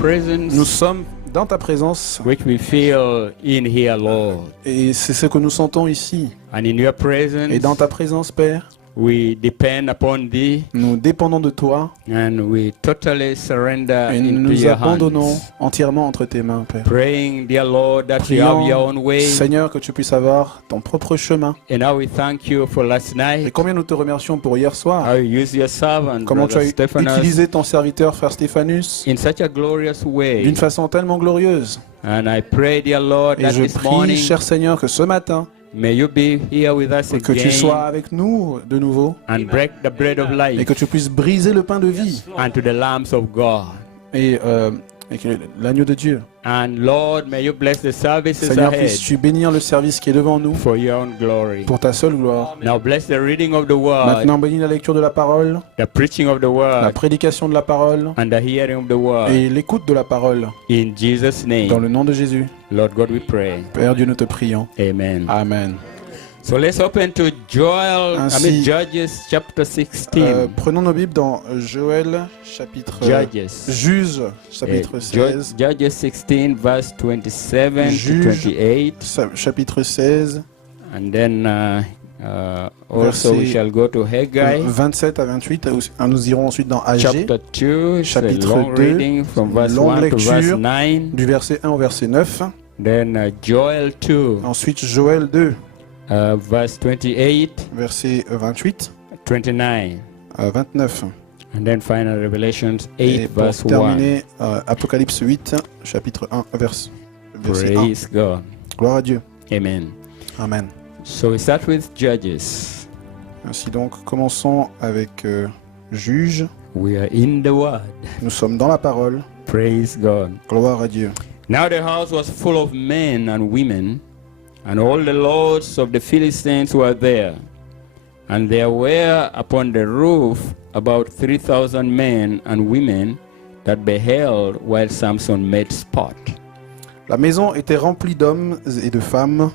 presence, Nous sommes dans ta présence which we feel in here, Lord. et c'est ce que nous sentons ici. And in your presence, Et dans ta présence, Père, we depend upon thee nous dépendons de toi and we totally surrender et nous into nous your abandonnons hands. entièrement entre tes mains, Père. Praying, dear Lord, that you have your own Prions, way. Seigneur, que tu puisses avoir ton propre chemin. And now we thank you for last Et night. combien nous te remercions pour hier soir. How you use your servant, Comment tu Brother as Stephanus, utilisé ton serviteur, Frère Stéphanus, in such a glorious way. d'une façon tellement glorieuse. And I pray, dear Lord, Et that je this prie, morning, cher Seigneur, que ce matin, may you be here with us que tu sois again avec nous de nouveau and break the bread of et life que tu puisses briser le pain de vie unto the lambs of God. et que l'agneau de Dieu. And Lord, may you bless the services Seigneur, ahead puisses-tu bénir le service qui est devant nous for your own glory. pour ta seule gloire. Now bless the reading of the word, Maintenant, bénis la lecture de la parole, the preaching of the la word, prédication de la parole and the hearing of the word. et l'écoute de la parole. In Jesus' Dans name, le nom de Jésus, Lord God, we pray. Père Dieu, nous te prions. Amen. Amen. So let's open to Ainsi, Judges chapter 16. Prenons nos Bibles dans Joël, chapitre Judges. Juge, chapitre 16. Judges 16, verse 27 to Juge. 28. Chapitre 16, And then also we Verset shall go to Haggai, 27 à 28. Nous irons ensuite dans Agé, chapter 2, it's a chapitre long 2, reading from verse longue 1 to verse lecture. 9. du verset 1 au verset 9. Then Joel 2, Ensuite, Joël 2, verse 28, verset 28 29. à 29. And then final Revelations 8, Et pour verse 1. terminer, Apocalypse 8, chapitre 1, verset 1. Praise God. Gloire à Dieu. Amen. Amen. So we start with Judges. Ainsi donc, commençons avec Juge. We are in the Word. Nous sommes dans la parole. Praise God. Gloire à Dieu. Now the house was full of men and women, and all the lords of the Philistines were there. And there were upon the roof about 3,000 men and women that beheld while Samson made sport. La maison était remplie d'hommes et de femmes.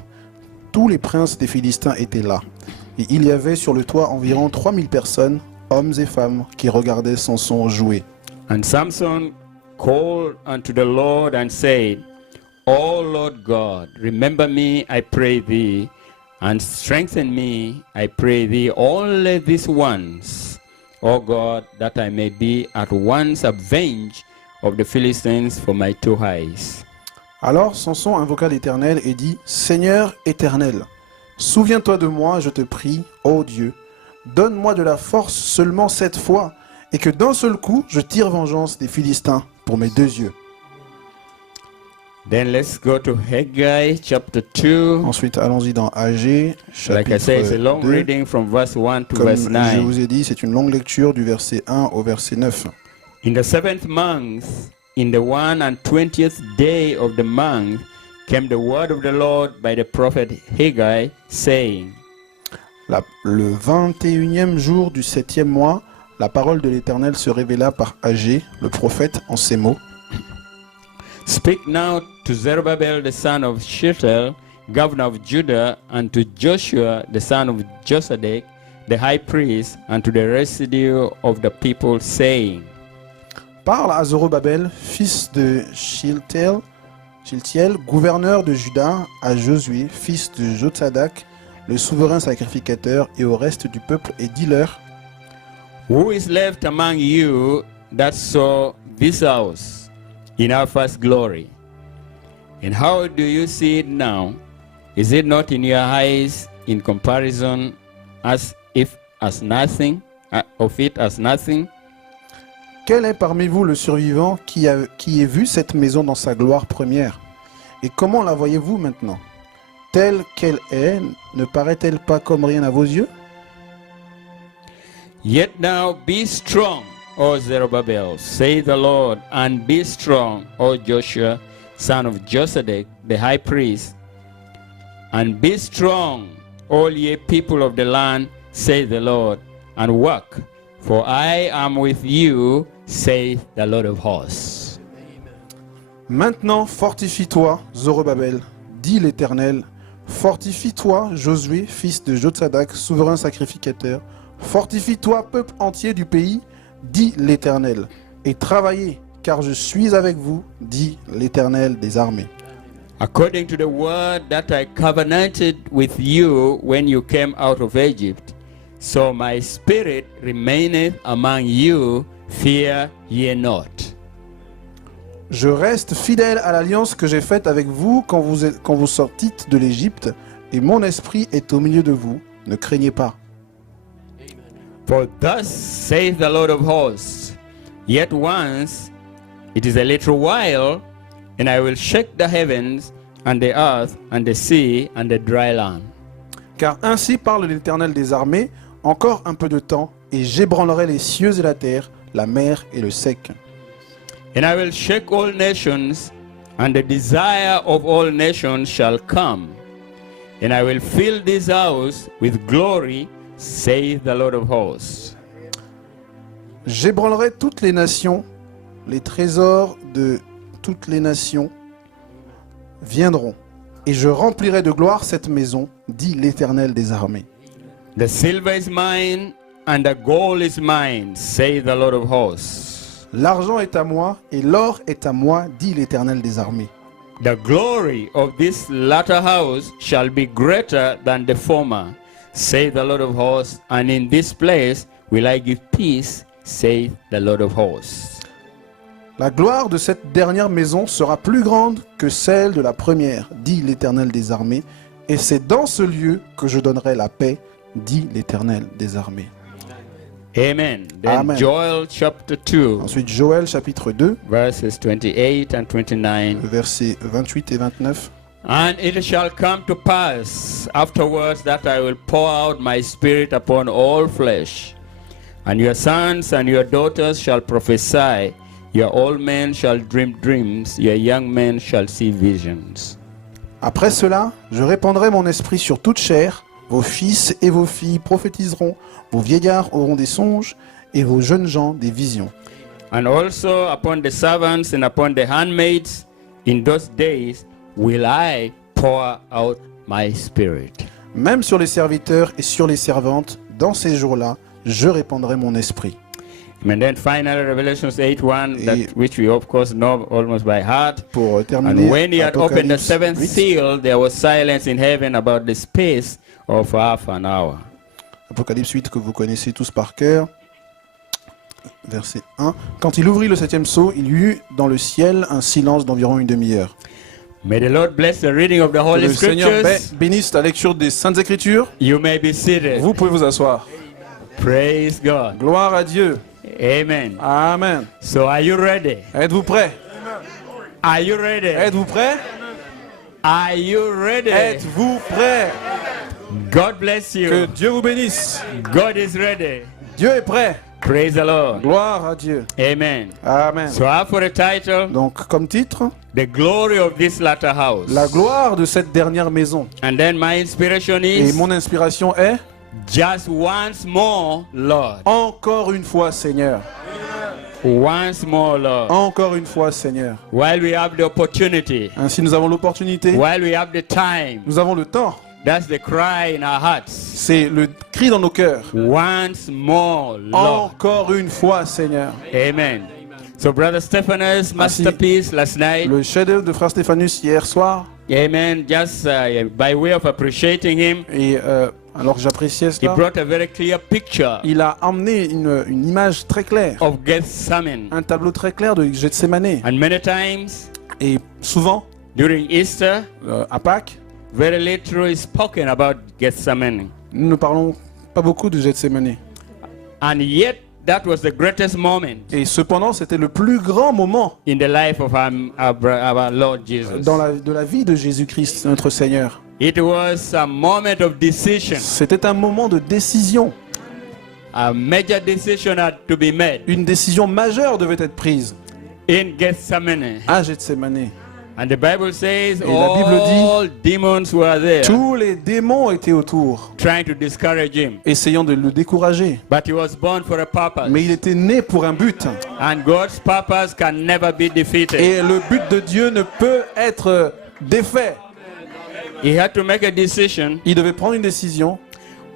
Tous les princes des Philistins étaient là. Et il y avait sur le toit environ 3000 personnes, hommes et femmes, qui regardaient Samson jouer. And Samson called unto the Lord and said, O Lord God, remember me, I pray thee, and strengthen me, I pray thee, only this once, O God, that I may be at once avenged of the Philistines for my two eyes. Alors Samson invoqua l'Éternel et dit, Seigneur éternel, souviens-toi de moi, je te prie, ô Dieu, donne-moi de la force seulement cette fois, et que d'un seul coup, je tire vengeance des Philistins pour mes deux yeux. Then let's go to Haggai chapter 2. Ensuite, allons-y dans Agé, Like I say, it's a long chapitre 2. reading from verse 1 to Comme verse je 9. vous ai dit, c'est une longue lecture du verset 1 au verset 9. In the 7th month, in the 21st day of the month, came the word of the Lord by the prophet Haggai, saying, Le 21e jour du 7e mois, la parole de l'Éternel se révéla par Agé, le prophète, en ces mots. Speak now to Zerubbabel the son of Shealtiel, governor of Judah, and to Joshua the son of Josedek, the high priest, and to the residue of the people, saying, Parle à Zorobabel, fils de Shealtiel, gouverneur de Juda, à Josué, fils de Jotsadak, le souverain sacrificateur, et au reste du peuple, et dis-leur, Who is left among you that saw this house in our first glory? And how do you see it now? Is it not in your eyes in comparison as nothing, of it as nothing? Quel est parmi vous le survivant qui ait vu cette maison dans sa gloire première? Et comment la voyez-vous maintenant? Telle qu'elle est, ne paraît-elle pas comme rien à vos yeux? Yet now be strong, O Zerubbabel, say the Lord, and be strong, O Joshua, son of Josedek, the high priest, and be strong, all ye people of the land, say the Lord, and work, for I am with you, saith the Lord of hosts. Maintenant, fortifie-toi, Zorobabel, dit l'Éternel. Fortifie-toi, Josué, fils de Jotsadak, souverain sacrificateur. Fortifie-toi, peuple entier du pays, dit l'Éternel. Et travaillez, car je suis avec vous, dit l'Éternel des armées. According to the word that I covenanted with you when you came out of Egypt, so my spirit remaineth among you, fear ye not. Je reste fidèle à l'alliance que j'ai faite avec vous quand vous sortîtes de l'Égypte, et mon esprit est au milieu de vous. Ne craignez pas. For thus saith the Lord of hosts, yet once it is a little while, and I will shake the heavens and the earth and the sea and the dry land. Car ainsi parle l'Éternel des armées, encore un peu de temps, et j'ébranlerai les cieux et la terre, la mer et le sec. And I will shake all nations, and the desire of all nations shall come. And I will fill this house with glory, saith the Lord of hosts. J'ébranlerai toutes les nations, les trésors de toutes les nations viendront, et je remplirai de gloire cette maison, dit l'Éternel des armées. The silver is mine, and the gold is mine, saith the Lord of hosts. L'argent est à moi, et l'or est à moi, dit l'Éternel des armées. The glory of this latter house shall be greater than the former, saith the Lord of hosts, and in this place will I give peace, saith the Lord of hosts. La gloire de cette dernière maison sera plus grande que celle de la première, dit l'Éternel des armées, et c'est dans ce lieu que je donnerai la paix, dit l'Éternel des armées. Amen. Then Amen. Joel chapter 2, Ensuite, Joël chapitre 2, verses 28 and 29. versets 28 et 29. And it shall come to pass afterwards that I will pour out my spirit upon all flesh, and your sons and your daughters shall prophesy, your old men shall dream dreams, your young men shall see visions. Après cela, je répandrai mon esprit sur toute chair, vos fils et vos filles prophétiseront, vos vieillards auront des songes, et vos jeunes gens des visions. And also upon the servants and upon the handmaids in those days will I pour out my spirit. Même sur les serviteurs et sur les servantes, dans ces jours-là, je répandrai mon esprit. And then finally Revelations 8:1, Et- that which we of course know almost by heart. Pour terminer, And when he had opened the Apocalypse seventh 8, seal, there was silence in heaven about the space of half an hour. Apocalypse 8 que vous connaissez tous par cœur. Verset 1. Quand il ouvrit le septième sceau, il y eut dans le ciel un silence d'environ une demi-heure. May the Lord bless the reading of the Que Holy le Seigneur Scriptures. bénisse la lecture des Saintes Écritures. You may be seated. Vous pouvez vous asseoir. Praise God. Gloire à Dieu. Amen. Amen. So are you ready? Êtes-vous prêts? Are you ready? Êtes-vous prêts? Are you ready? Êtes-vous prêts? God bless Que you. Dieu vous bénisse. God is ready. Dieu est prêt. Praise the Lord. Gloire à Dieu. Amen. Amen. So I have for a title, Donc, comme titre, The Glory of This Latter House. la gloire de cette dernière maison. And then my inspiration Et is mon inspiration est just once more, Lord. encore une fois, Seigneur. Once more, Lord. Encore une fois, Seigneur. While we have the opportunity, Ainsi, nous avons l'opportunité, while we have the time, nous avons le temps. that's the cry in our hearts. C'est le cri dans nos cœurs. Once more, Lord. Encore une fois, Seigneur. Amen. So, Brother Stephanus' masterpiece last night. Le chef-d'œuvre de Frère Stéphanus hier soir. Amen. Just by way of appreciating him, Et alors que j'appréciais he cela, brought a very clear picture il a emmené une image très claire. of Gethsemane. Un tableau très clair de Gethsémané. And many times Et souvent, during Easter, à Pâques, very little is spoken about Gethsemane. nous ne parlons pas beaucoup de Gethsémané. And yet, that was the greatest moment Et cependant, c'était le plus grand moment in the life of our Lord Jesus. de la vie de Jésus-Christ, notre Seigneur. It was a moment of decision. C'était un moment de décision. A major decision had to be made Une décision majeure devait être prise in Gethsemane. à Gethsémané. And the Bible says Et la Bible dit, all demons were there tous les démons étaient autour, trying to discourage him. essayant de le décourager. But he was born for a purpose. Mais il était né pour un but. And God's purpose can never be defeated. Et le but de Dieu ne peut être défait. He had to make a decision Il devait prendre une décision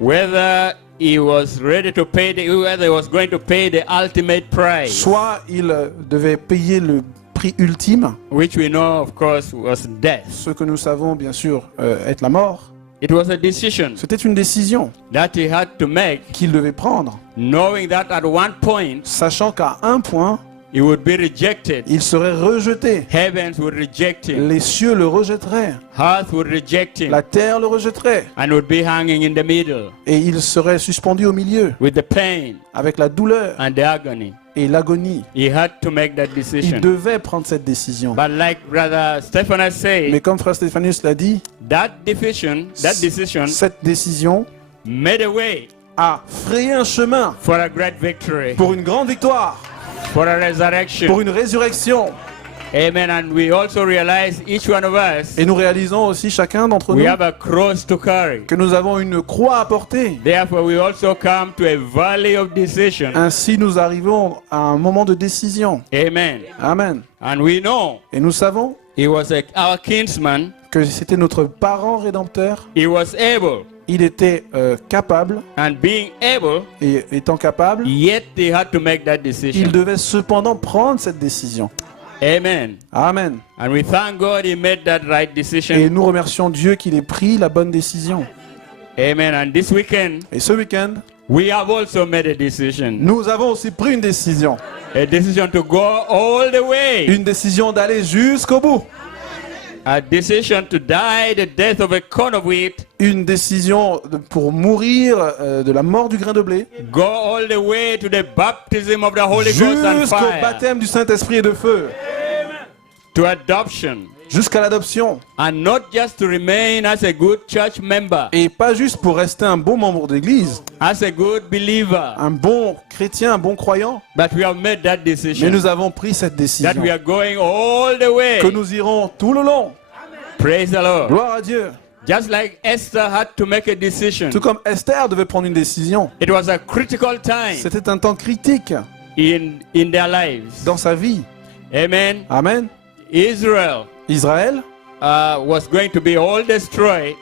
whether he was ready to pay whether he was going to pay the ultimate price, soit il devait payer le prix ultime, which we know, of course, was death. ce que nous savons bien sûr être la mort. It was a decision C'était une décision that he had to make, qu'il devait prendre, knowing that at one point sachant qu'à un point, he would be rejected. il serait rejeté. Heavens would reject him. Les cieux le rejetteraient, Earth would reject him la terre le rejetterait, and would be hanging in the middle et il serait suspendu au milieu, with the pain avec la douleur and the agony. et l'agonie. He had to make that Il decision. devait prendre cette décision. But like Brother Stephanus Mais said, comme Frère Stéphanus l'a dit, that decision cette décision made a way a frayé un chemin for a great victory, pour une grande victoire, for a resurrection. pour une résurrection. Amen. And we also realize each one of us, Et nous réalisons aussi chacun d'entre we nous have a cross to carry. que nous avons une croix à porter. Therefore, we also come to a valley of decision. Ainsi, nous arrivons à un moment de décision. Amen. Amen. And we know Et nous savons he was our kinsman. que c'était notre parent rédempteur. He was able, Il était capable, and being able, et étant capable, yet he had to make that il decision. devait cependant prendre cette décision. Amen. Amen. And we thank God he made that right Et decision. nous remercions Dieu qu'il ait pris la bonne décision. Amen. And this weekend, Et ce week-end, we have also made a decision. nous avons aussi pris une décision. A decision to go all the way. Une décision d'aller jusqu'au bout. A decision to die the death of a corn of wheat. Une décision pour mourir de la mort du grain de blé. Go all the way to the baptism of the Holy Ghost and Jusqu'au fire. baptême du Saint-Esprit et de feu. To adoption. Jusqu'à l'adoption. And not just to remain as a good church member, Et pas juste pour rester un bon membre d'église, as a good believer, un bon chrétien, un bon croyant. but we have made that Mais decision nous avons pris cette that décision. we are going all the way. Que nous irons tout le long. Praise the Lord. Gloire à Dieu. Just like Esther had to make a decision. Tout comme Esther devait prendre une décision. It was a critical time C'était un temps critique in their lives. dans sa vie. Amen. Amen. Israel Israël was going to be all destroyed,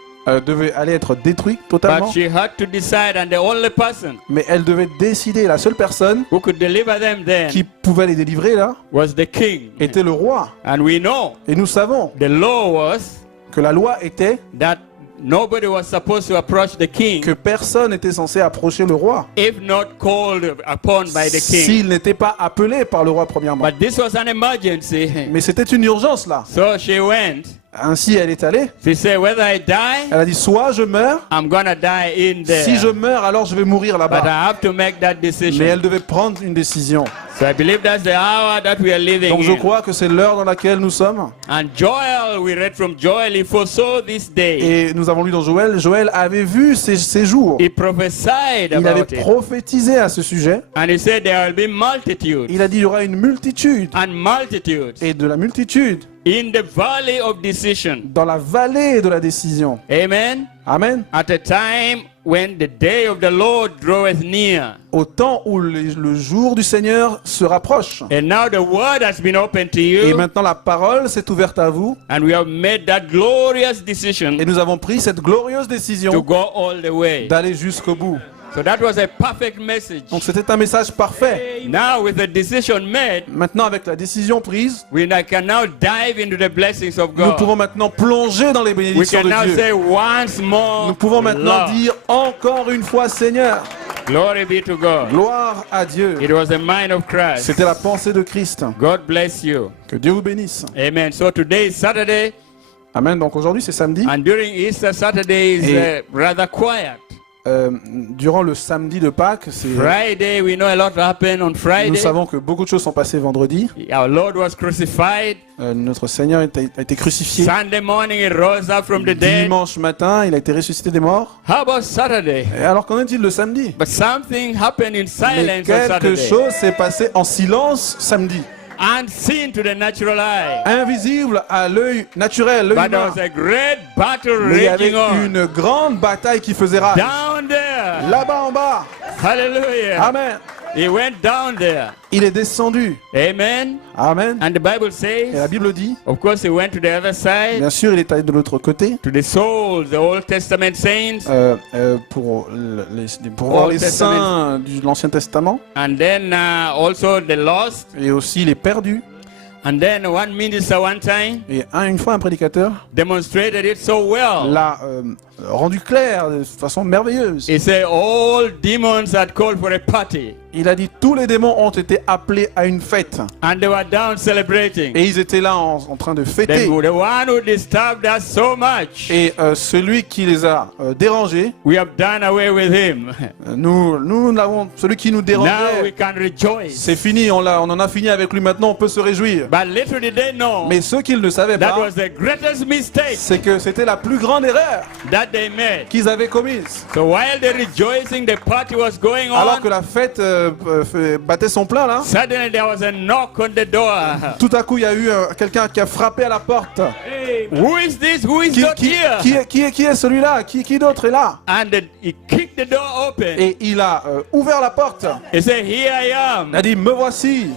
devait aller être détruit but totalement. she had to decide, and the only person Mais elle devait décider. La seule personne who could deliver them then qui pouvait les délivrer là was the king. était le roi. And we know Et nous savons the law was que la loi était that nobody was supposed to approach the king que personne n'était censé approcher le roi if not called upon by the king. s'il n'était pas appelé par le roi premièrement. But this was an emergency. Mais c'était une urgence là. So she went. Ainsi elle est allée. She said, whether I die, Elle a dit soit je meurs, I'm gonna die in there. si je meurs alors je vais mourir But là-bas. I have to make that Mais decision. elle devait prendre une décision. So I believe that's the hour that we are living Donc je in. crois que c'est l'heure dans laquelle nous sommes. And Joel, we read from Joel, he foresaw this day. Et nous avons lu dans Joël, Joël avait vu ces jours. He prophesied Il avait about it. prophétisé à ce sujet. And he said there will be multitudes Il a dit il y aura une multitude. and multitudes Et de la multitude in the valley of decision. dans la vallée de la décision. Amen. Amen. At a time when the day of the Lord draweth near. Au temps où le jour du Seigneur se rapproche. And now the word has been opened to Et you. maintenant la parole s'est ouverte à vous. And we have made that glorious decision Et nous avons pris cette glorieuse to décision go all the way. d'aller jusqu'au bout. So that was a perfect message. Donc c'était un message parfait. Now with the decision made, Maintenant avec la décision prise, we can now dive into the blessings of nous God. pouvons maintenant plonger dans les We bénédictions can now de Dieu. say once more, Nous pouvons maintenant Lord. dire encore une fois Seigneur. Glory be to God. Gloire à Dieu. It was the mind of Christ. C'était la pensée de Christ. God bless you. Que Dieu vous bénisse. Amen. So today is Saturday, Amen. Donc aujourd'hui c'est samedi. and during Easter Saturday is Et- rather quiet. Durant le samedi de Pâques, Friday, we know a lot happened on nous Friday. savons que beaucoup de choses sont passées vendredi. Our Lord was crucified. Notre Seigneur a été crucifié. Sunday morning, he rose up from the dead. Dimanche matin, il a été ressuscité des morts. How about Saturday? Et alors qu'en est-il le samedi? But something happened in Mais silence on quelque Saturday. chose s'est passé en silence samedi. Unseen to the natural eye. Invisible à l'œil naturel, l'œil But there humain. was a great battle Mais il y avait raging on. une grande bataille qui faisait rage. Down there. Là-bas en bas. Hallelujah. Amen. He went down there. Il est descendu. Amen. Amen. And the Bible Et la says, Bible dit, of course, he went to the other side, bien sûr, il est allé de l'autre côté to the souls, the Old Testament saints, pour voir Old les Testament. saints de l'Ancien Testament and then also the lost. et aussi les perdus. And then one minister one time Et une fois, un prédicateur demonstrated it so well. l'a rendu clair de façon merveilleuse. He said all demons had called for a party, Il a dit tous les démons ont été appelés à une fête. and they were down celebrating. Et ils étaient là en train de fêter. The one who disturbed us so much, Et celui qui les a dérangés, we have done away with him. nous l'avons, celui qui nous Now we dérangeait, can rejoice. c'est fini, on en a fini avec lui, maintenant on peut se réjouir. But little did they know Mais ceux qui ne le savaient that pas, was the greatest mistake c'est que c'était la plus grande erreur that they made. qu'ils avaient commise. So while the rejoicing, the party was going Alors que on, la fête battait son plein là, suddenly there was a knock on the door. tout à coup il y a eu quelqu'un qui a frappé à la porte. Who is this? Who is not here? Qui est celui-là? Qui d'autre est là? And he kicked the door open. Et il a ouvert la porte. He said, Here I Il am. a dit, me voici,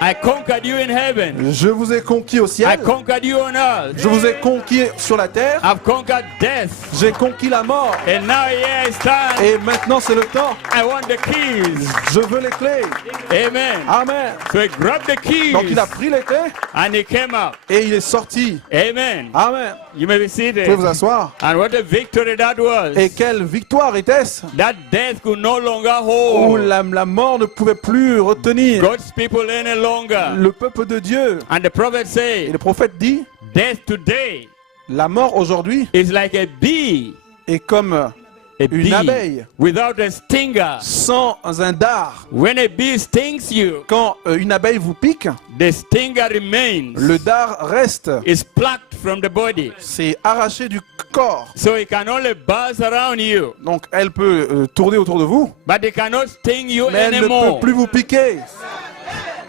I conquered you in heaven. je vous ai conquis au I ciel, conquered you on earth. je vous ai conquis sur la terre, I've conquered death. j'ai conquis la mort. And now here I stand. Et maintenant c'est le temps, I want the keys. je veux les clés. Amen. Amen. So he grabbed the keys Donc il a pris les clés and he came up. et il est sorti. Amen. Amen. You may be Vous pouvez seated. vous asseoir. And what a victory that was. Et quelle victoire était-ce? That death could no longer Où hold la mort ne pouvait plus retenir God's people any longer. le peuple de Dieu. And the prophet Et said, le prophète dit, death today la mort aujourd'hui is like a bee. est comme A une bee abeille without a stinger. sans un dard. When a bee stings you, Quand une abeille vous pique, the stinger remains. le dard reste. Is plucked from the body. C'est arraché du corps. So it can only buzz around you, Donc elle peut tourner autour de vous, but it cannot sting you mais elle ne peut anymore. plus vous piquer.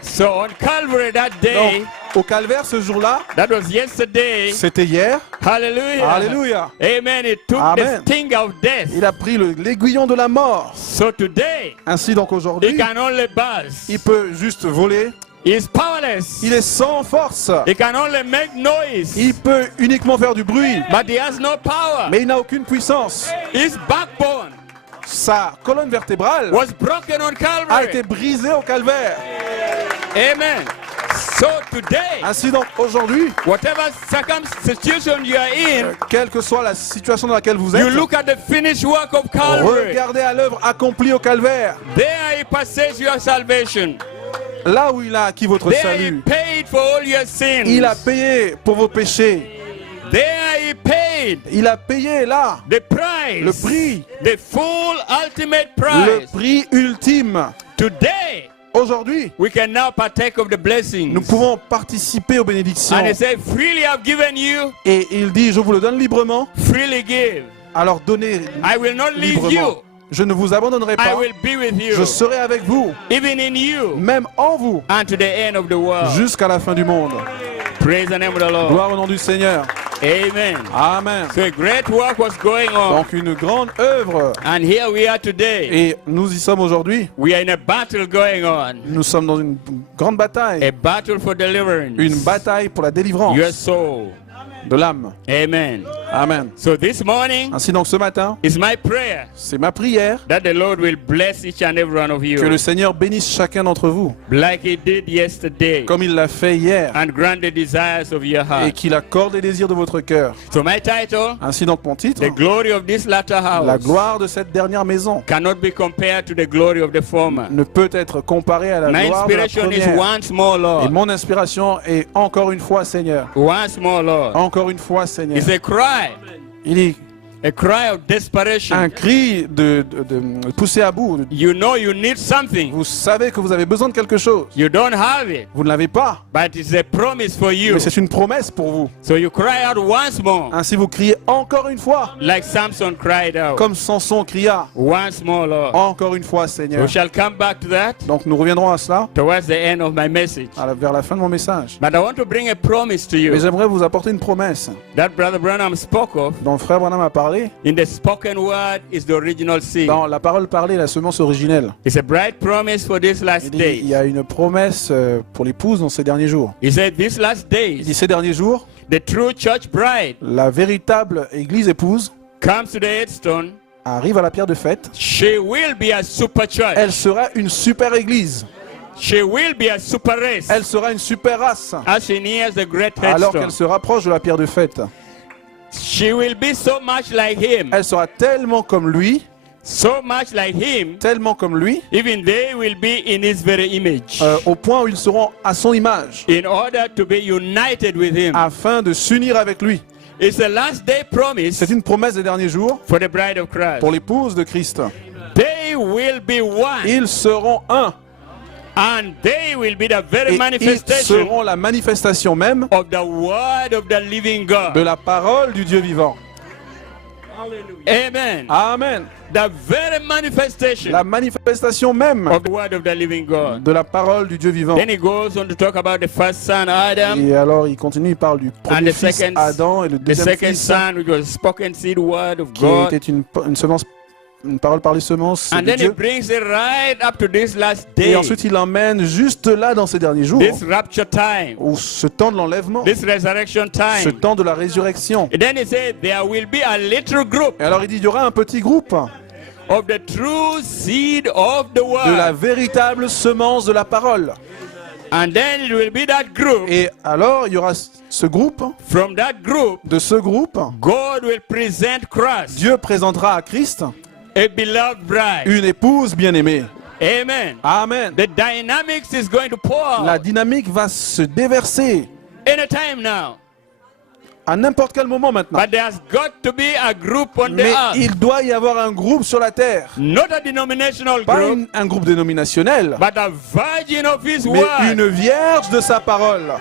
So on Calvary that day, Donc au calvaire ce jour-là, that was yesterday, c'était hier. hallelujah. Alléluia. Amen. It took Amen. the sting of death. Il a pris l'aiguillon de la mort. So today, Ainsi donc he aujourd'hui, can only buzz. il peut juste voler. He's powerless. Il est sans force. He can only make noise, Il peut uniquement faire du bruit, but he has no power. mais il n'a aucune puissance. His backbone Sa colonne vertébrale was broken on a Calvary. été brisée au calvaire. Amen. So today, Ainsi donc aujourd'hui, whatever situation you are in, quelle que soit la situation dans laquelle vous you êtes, look at the finished work of Calvary. regardez à l'œuvre accomplie au calvaire. There he purchased your salvation. Là où il a acquis votre There he salut, paid for all your sins. il a payé pour vos péchés. There he paid Il a payé là the price. le prix, The full ultimate le price. prix ultime. Today, Aujourd'hui, we can now partake of the blessings. nous pouvons participer aux bénédictions. And he said, freely I've given you, Et il dit, je vous le donne librement, freely give. alors donnez I will not leave librement. you. Je ne vous abandonnerai I pas. will be with Je you, serai avec vous, even in you, même en vous, unto the end of the world. jusqu'à la fin du monde. Praise the name of the Lord. Gloire au nom du Seigneur. Amen. Amen. So a great work was going on. Donc une grande œuvre. And here we are today. Et nous y sommes aujourd'hui. We are in a battle going on. Nous sommes dans une grande bataille. A battle for deliverance. Une bataille pour la délivrance Your soul. de l'âme. Amen. Amen. So this morning Ainsi donc ce matin, is my prayer c'est ma prière that the Lord will bless each and every one of que you le Seigneur bénisse chacun d'entre vous, like he did yesterday comme il l'a fait hier, and grant the desires of your et heart. qu'il accorde les désirs de votre cœur. So my title, Ainsi donc mon titre, the glory of this latter la house gloire de cette dernière maison cannot be compared to the glory of the former. ne peut être comparée à la My gloire de la inspiration is première. once more, Et Lord. mon inspiration est encore une fois, Seigneur. Once more, Lord. Encore une fois, Seigneur. It's a cry Il est a cry of desperation. un cri de pousser à bout. You know you need something. Vous savez que vous avez besoin de quelque chose. You don't have it, Vous ne l'avez pas, but it's a promise for you. mais c'est une promesse pour vous. So you cry out once more, Ainsi vous criez encore une fois, like Samson cried out. comme Samson cria. Once more, Lord. Encore une fois, We Seigneur. shall come back to that Donc nous reviendrons à cela towards the end of my message. vers la fin de mon message. But I want to bring a promise to Mais you j'aimerais vous apporter une promesse that Brother Branham spoke of dont le frère Branham a parlé parlée, in the spoken word is the original seed. dans la parole parlée, la semence originelle. It's a bright promise for these Il last dit, il y days. a une promesse pour l'épouse dans ces derniers jours. He said, these last Il dit days, ces derniers jours, the true church bride la véritable église épouse comes to the headstone. arrive à la pierre de fête. She will be a super church. Elle sera une super église. She will be a super race Elle sera une super race. as she nears the great Alors headstone. qu'elle se rapproche de la pierre de fête. She will be so much like him, Elle sera tellement comme lui, so much like him, tellement comme lui, even they will be in his very image, au point où ils seront à son image, in order to be united with him. afin de s'unir avec lui. It's a last day promise C'est une promesse des derniers jours for the bride of Christ. pour l'épouse de Christ. They will be one, Ils seront un and they will be the very et ils manifestation seront la manifestation même of the word of the living de God. la parole du Dieu vivant. Amen. Amen. The very manifestation La manifestation même of the word of the living God. de la parole du Dieu vivant. Then he goes on to talk about the first son Adam, Et alors il continue, il parle du premier the fils second- Adam et le the deuxième second fils son, which was spoken seed word of qui God. était une semence, une parole par les semences And de then he Dieu. brings it right up to this last Et day, ensuite il l'emmène juste là dans ces derniers jours, this rapture time, où ce temps de l'enlèvement, this resurrection ce time. temps de la résurrection. And then he said, there will be a little group Et alors il dit, il y aura un petit groupe of the true seed of the de la word. véritable semence de la parole. And then it will be that group. Et alors il y aura ce groupe, From that group, de ce groupe, God will present Christ, Dieu présentera à Christ a beloved bride. une épouse bien-aimée. Amen. Amen. The dynamics is going to pour La out dynamique va se déverser anytime now. à n'importe quel moment maintenant. But there's got to be a group on the Mais earth. il doit y avoir un groupe sur la terre. Not a denominational Pas group, un groupe dénominationnel, but a virgin of his mais word une vierge de sa parole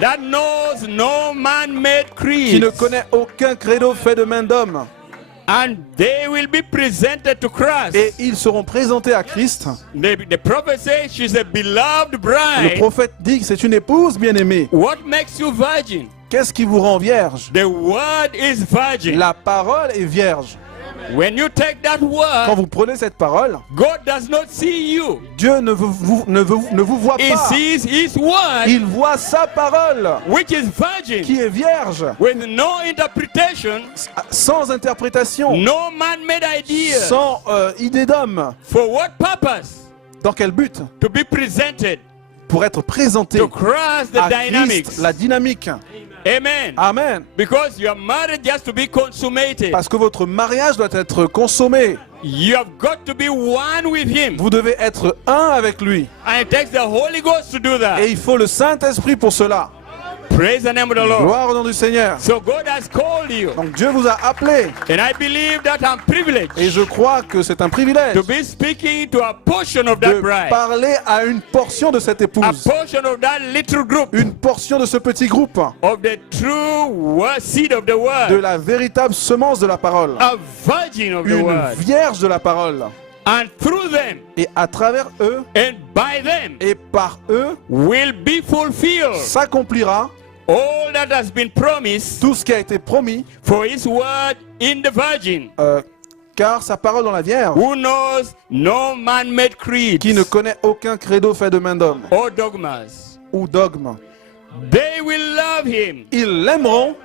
that knows no man-made qui ne creed. connaît aucun credo fait de main d'homme. And they will be presented to Christ. Et ils seront présentés à Christ. The prophet says she's a beloved Le bride. prophète dit que c'est une épouse bien-aimée. What makes you virgin? Qu'est-ce qui vous rend vierge? The word is virgin. La parole est vierge. When you take that Quand word, vous prenez cette parole, God does not see you. Dieu ne vous voit He pas. sees his word, Il voit sa parole which is virgin, qui est vierge, with no interpretation, sans interprétation, no man-made idea. sans idée d'homme. For what purpose? Dans quel but? To be presented, Pour être présenté to cross the à dynamics. Christ, la dynamique. Amen. Amen. Because your marriage has to be consummated. Parce que votre mariage doit être consommé. You have got to be one with him. Vous devez être un avec lui. And it takes the Holy Ghost to do that. Et il faut le Saint-Esprit pour cela. Praise the name of the Lord. Gloire au nom du Seigneur. So God has called you. Donc Dieu vous a appelé. And I believe that I'm privileged Et je crois que c'est un privilège to be speaking to a portion of that de bride. parler à une portion de cette A épouse. portion of that little group Une portion de ce petit groupe. of the true seed of the De word. la véritable semence de la parole. A virgin of the Une word. vierge de la parole. And through them Et à travers eux and by them et par eux will be fulfilled s'accomplira all that has been promised tout ce qui a été promis. for his word in the virgin, Car sa parole dans la Vierge, who knows no man-made creed qui ne connaît aucun credo fait de main d'homme or dogmas. ou dogme, They will love him ils l'aimeront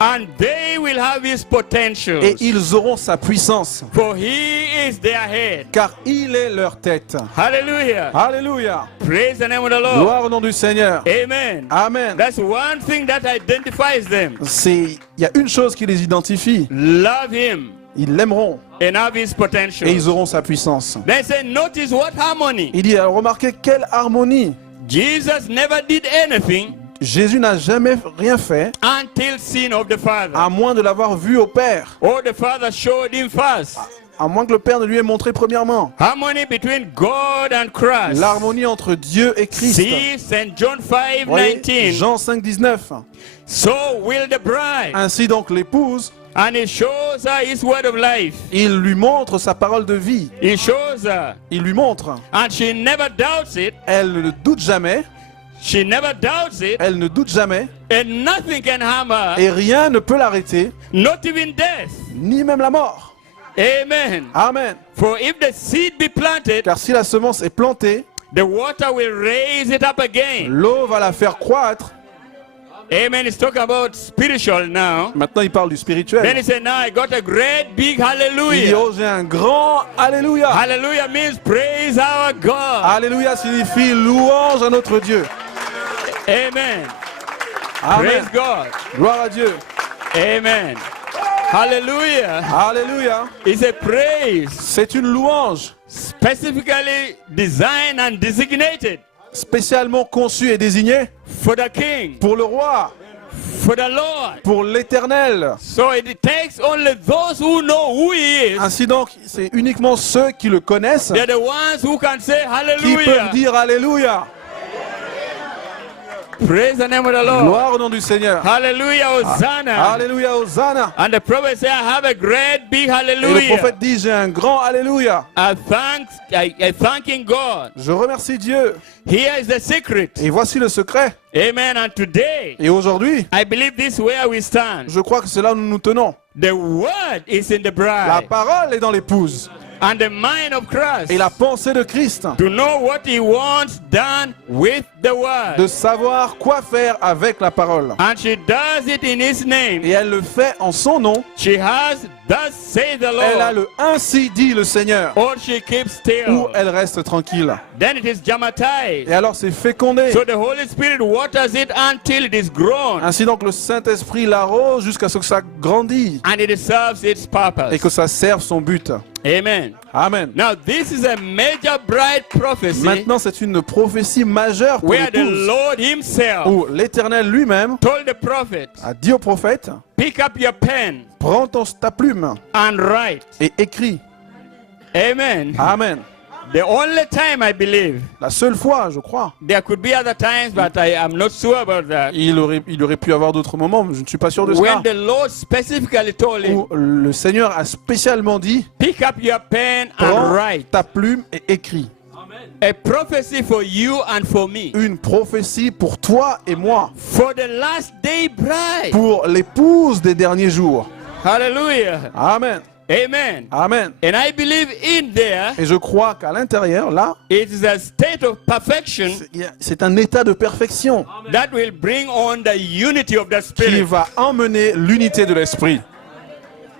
and they will have his potentials. et ils auront sa puissance. For he is their head. Car il est leur tête. Hallelujah. Alléluia. Praise the name of the Lord. Gloire au nom du Seigneur. Amen. Amen. That's one thing that identifies them. Il y a une chose qui les identifie. Love him Ils l'aimeront and have his et ils potentials. auront sa puissance. They say, notice what harmony. Il dit, alors remarquez quelle harmonie. Jesus never did anything Jésus n'a jamais rien fait until sin of the Father. à moins de l'avoir vu au Père. Or the Father showed him first. À moins que le Père ne lui ait montré premièrement. Harmony between God and Christ. L'harmonie entre Dieu et Christ. See St. John Voyez, 5:19. Jean 5, 19. So will the bride. Ainsi donc l'épouse, And he shows her his word of life. il lui montre sa parole de vie. He shows her. Il lui montre. And she never doubts it. Elle ne le doute jamais. She never doubts it, Elle ne doute jamais and nothing can harm her, et rien ne peut l'arrêter, not even death. ni même la mort. Amen. Amen. For if the seed be planted, Car si la semence est plantée, the water will raise it up again. l'eau va la faire croître. Amen. It's talking about spiritual now. Maintenant, il parle du Then spirituel. he said, now I got a great big Il dit, hallelujah. oh, j'ai un grand Alléluia. Hallelujah means praise our God. Alléluia signifie louange à notre Dieu. Amen. Amen. Praise God. Gloire à Dieu. Amen. Hallelujah. Alléluia. It's a praise C'est une louange specifically designed and designated spécialement conçue et désignée for the King, pour le roi, for the Lord. pour l'Éternel. So it takes only those who know who He is. Ainsi donc, c'est uniquement ceux qui le connaissent They're the ones who can say qui peuvent hallelujah. dire Alléluia. Praise the name of the Lord. Gloire au nom du Seigneur. Hallelujah, Hosanna. Alléluia, Hosanna. And the prophet said, I have a great big Et le hallelujah. prophète dit, j'ai un grand Alléluia. I thanking God. Je remercie Dieu. Here is the secret. Et voici le secret. Amen. And today, Et aujourd'hui, I believe this is where we stand. je crois que c'est là où nous nous tenons. The word is in the La bride. parole est dans l'épouse. And the mind of Christ. Et la pensée de Christ. To know what He wants done with the word. De savoir quoi faire avec la parole. And she does it in His name. Et elle le fait en son nom. She has, thus say the Elle a Lord. le ainsi dit le Seigneur. Or she keeps Ou still. elle reste tranquille. Then it is jammatized. Et alors c'est fécondé. So the Holy Spirit waters it until it is grown. Ainsi donc le Saint-Esprit l'arrose jusqu'à ce que ça grandisse. And it serves its Et purpose. que ça serve son but. Amen. Amen. Now this is a major bride prophecy Maintenant c'est une prophétie majeure pour where the l'épouse. Lord Himself Où l'Éternel lui-même told the prophet, a dit au prophète, pick up your pen prends ta plume and write. et écris. Amen. Amen. The only time I believe, La seule fois, je crois. there could be other times, but I am not sure about that. Il aurait pu y avoir d'autres moments, mais je ne suis pas sûr de cela. When the Lord specifically told him, Où le Seigneur a spécialement dit, pick up your pen and prends write. ta plume et écris. A prophecy for you and for me. Une prophétie pour toi et moi. For the last day bride. Pour l'épouse des derniers jours. Hallelujah. Amen. Amen. Amen. And I believe in there, Et je crois qu'à l'intérieur, là, it is a state of perfection c'est un état de perfection that will bring on the unity of the qui Spirit. va emmener l'unité de l'esprit.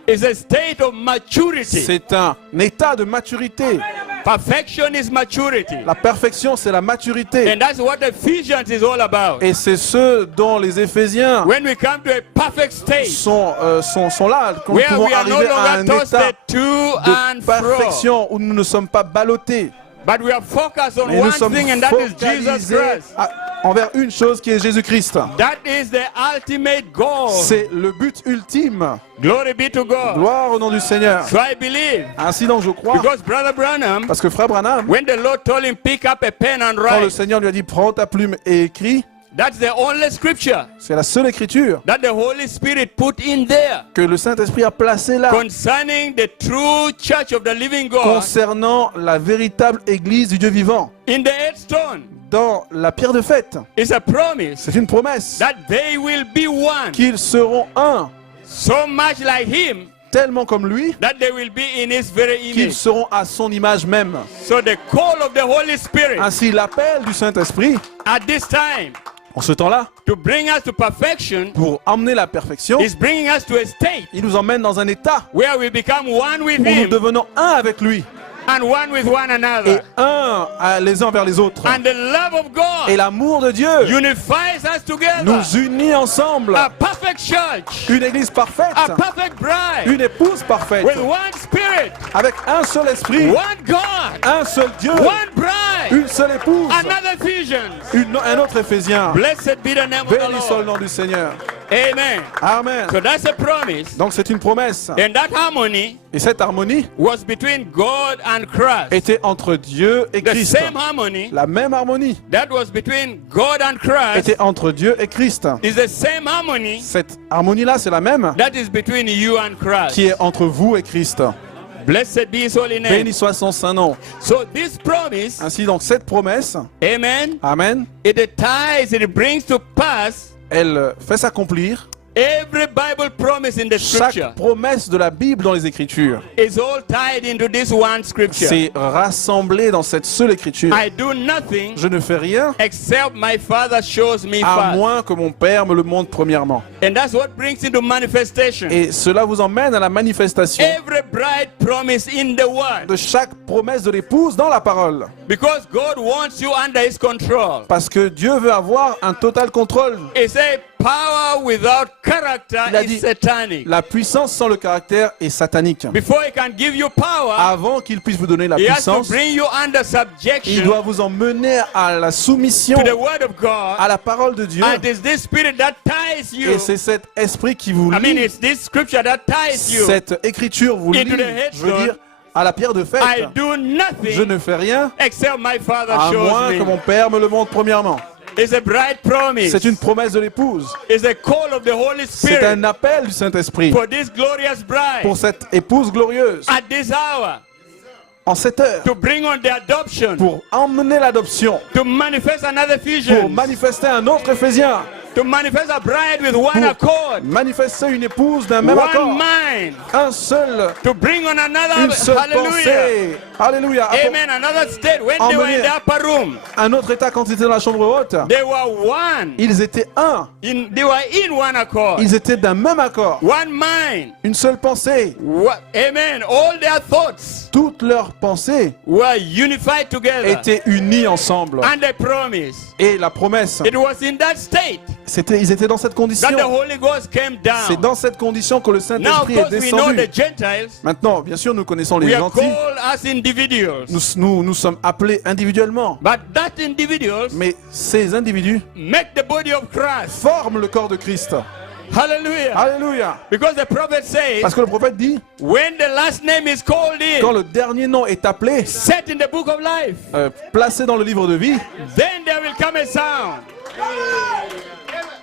It's a state of maturity. C'est un état de maturité. Perfection is maturity. La perfection, c'est la maturité. And that's what Ephesians is all about. Et c'est ce dont les Éphésiens When we come to a perfect state, sont là, quand nous where pouvons we are no arriver à un longer état toasted to and de fro, perfection où nous ne sommes pas ballottés. but we are focused on Mais nous one sommes thing, and that is Jesus focalisés Christ. envers une chose qui est Jésus-Christ. That is the ultimate goal. C'est le but ultime. Glory be to God. Gloire au nom du Seigneur. So I believe, Ainsi donc je crois, because Brother Branham, parce que Frère Branham, when the Lord told him pick up a pen and quand le write, Seigneur lui a dit prends ta plume et écris, that's the only scripture c'est la seule écriture that the Holy Spirit put in there que le Saint-Esprit a placée là concerning the true church of the living God concernant la véritable Église du Dieu vivant. in the headstone. Dans la pierre de fête, It's a promise c'est une promesse that they will be one, qu'ils seront un, so much like him tellement comme lui, that they will be in his very qu'ils image. seront à son image même. So the call of the Holy Spirit Ainsi, l'appel du Saint-Esprit, at this time en ce temps-là, to bring us to perfection pour emmener la perfection, is bringing us to a state il nous emmène dans un état where we become one with où nous him devenons un avec lui and one with one et another. les uns vers les autres. And the love of Et God l'amour de Dieu unifies us together. nous unit ensemble. A perfect church, Une église parfaite, a perfect bride, une épouse parfaite, with one spirit, avec un seul esprit, one God, un seul Dieu, one bride, une seule épouse, another Ephesians. un autre Éphésien. Blessed be the name of the Béni soit le Lord. nom du Seigneur. Amen. Amen. So that's a promise. Donc c'est une promesse. And that harmony Et cette harmonie was between God and Christ. était entre Dieu et The Christ. same harmony La même harmonie that was between God and Christ était entre Dieu et Christ. is the same harmony Cette harmonie-là, c'est la même that is between you and Christ. qui est entre vous et Christ. Blessed be his holy name. Béni soit son saint nom. So this promise, Ainsi donc cette promesse, amen, amen, it ties, it brings to pass elle fait s'accomplir every Bible promise in the scripture. chaque promesse de la Bible dans les Écritures. Is all tied into this one scripture. C'est rassemblé dans cette seule Écriture. I do nothing Je ne fais rien except my Father shows me à first. moins que mon Père me le montre premièrement. And that's what brings into manifestation. Et cela vous emmène à la manifestation Every bright promise in the word. de chaque promesse de l'épouse dans la parole. Because God wants you under his control. Parce que Dieu veut avoir un total contrôle. He said power without character Il a is dit, satanic. la puissance sans le caractère est satanique. Before he can give you power, Avant qu'il puisse vous donner la he has to puissance, bring you under il subjection doit vous emmener à la soumission to the word of God. à la parole de Dieu. And it's this spirit that ties you. Et c'est cet esprit qui vous I mean, lie, it's this scripture that ties you. cette écriture vous lie, into the je veux headstone. dire, à la pierre de fête. I do Je nothing ne fais rien except my Father à shows moins que me. mon Père me le montre premièrement. It's a bright promise. C'est une promesse de l'épouse. It's a call of the Holy C'est Spirit un appel du Saint-Esprit for this glorious bride pour cette épouse glorieuse at this hour en cette heure, to bring on the adoption, pour emmener l'adoption, to manifest another pour vision, manifester un autre Éphésien, to manifest a bride with one pour accord, manifester une épouse d'un même accord, one mind, un seul, to bring on another, une seule hallelujah, pensée. Alléluia. amen, another state. When they were in the upper room, Un autre état quand ils étaient dans la chambre haute, they were one. ils étaient un. They were in one accord, Ils étaient d'un même accord, one mind. une seule pensée. Amen. All their thoughts Toutes leurs pensées were unified together. étaient unies ensemble. And they promised. Et la promesse, It was in that state ils étaient dans cette that the condition. Holy Ghost came C'est down. dans cette condition que le Now, of Saint-Esprit est course, we know descendu. the Gentiles. Maintenant, bien sûr, nous connaissons We les are gentils. called as individuals. Nous sommes appelés individuellement. But that individuals Mais ces individus make the body of Christ. forment le corps de Christ. Hallelujah. Alléluia. Because the prophet says, Parce que le prophète dit, when the last name is called quand in, le dernier nom est appelé, set in the book of life, placé dans le livre de vie, then there will come a sound.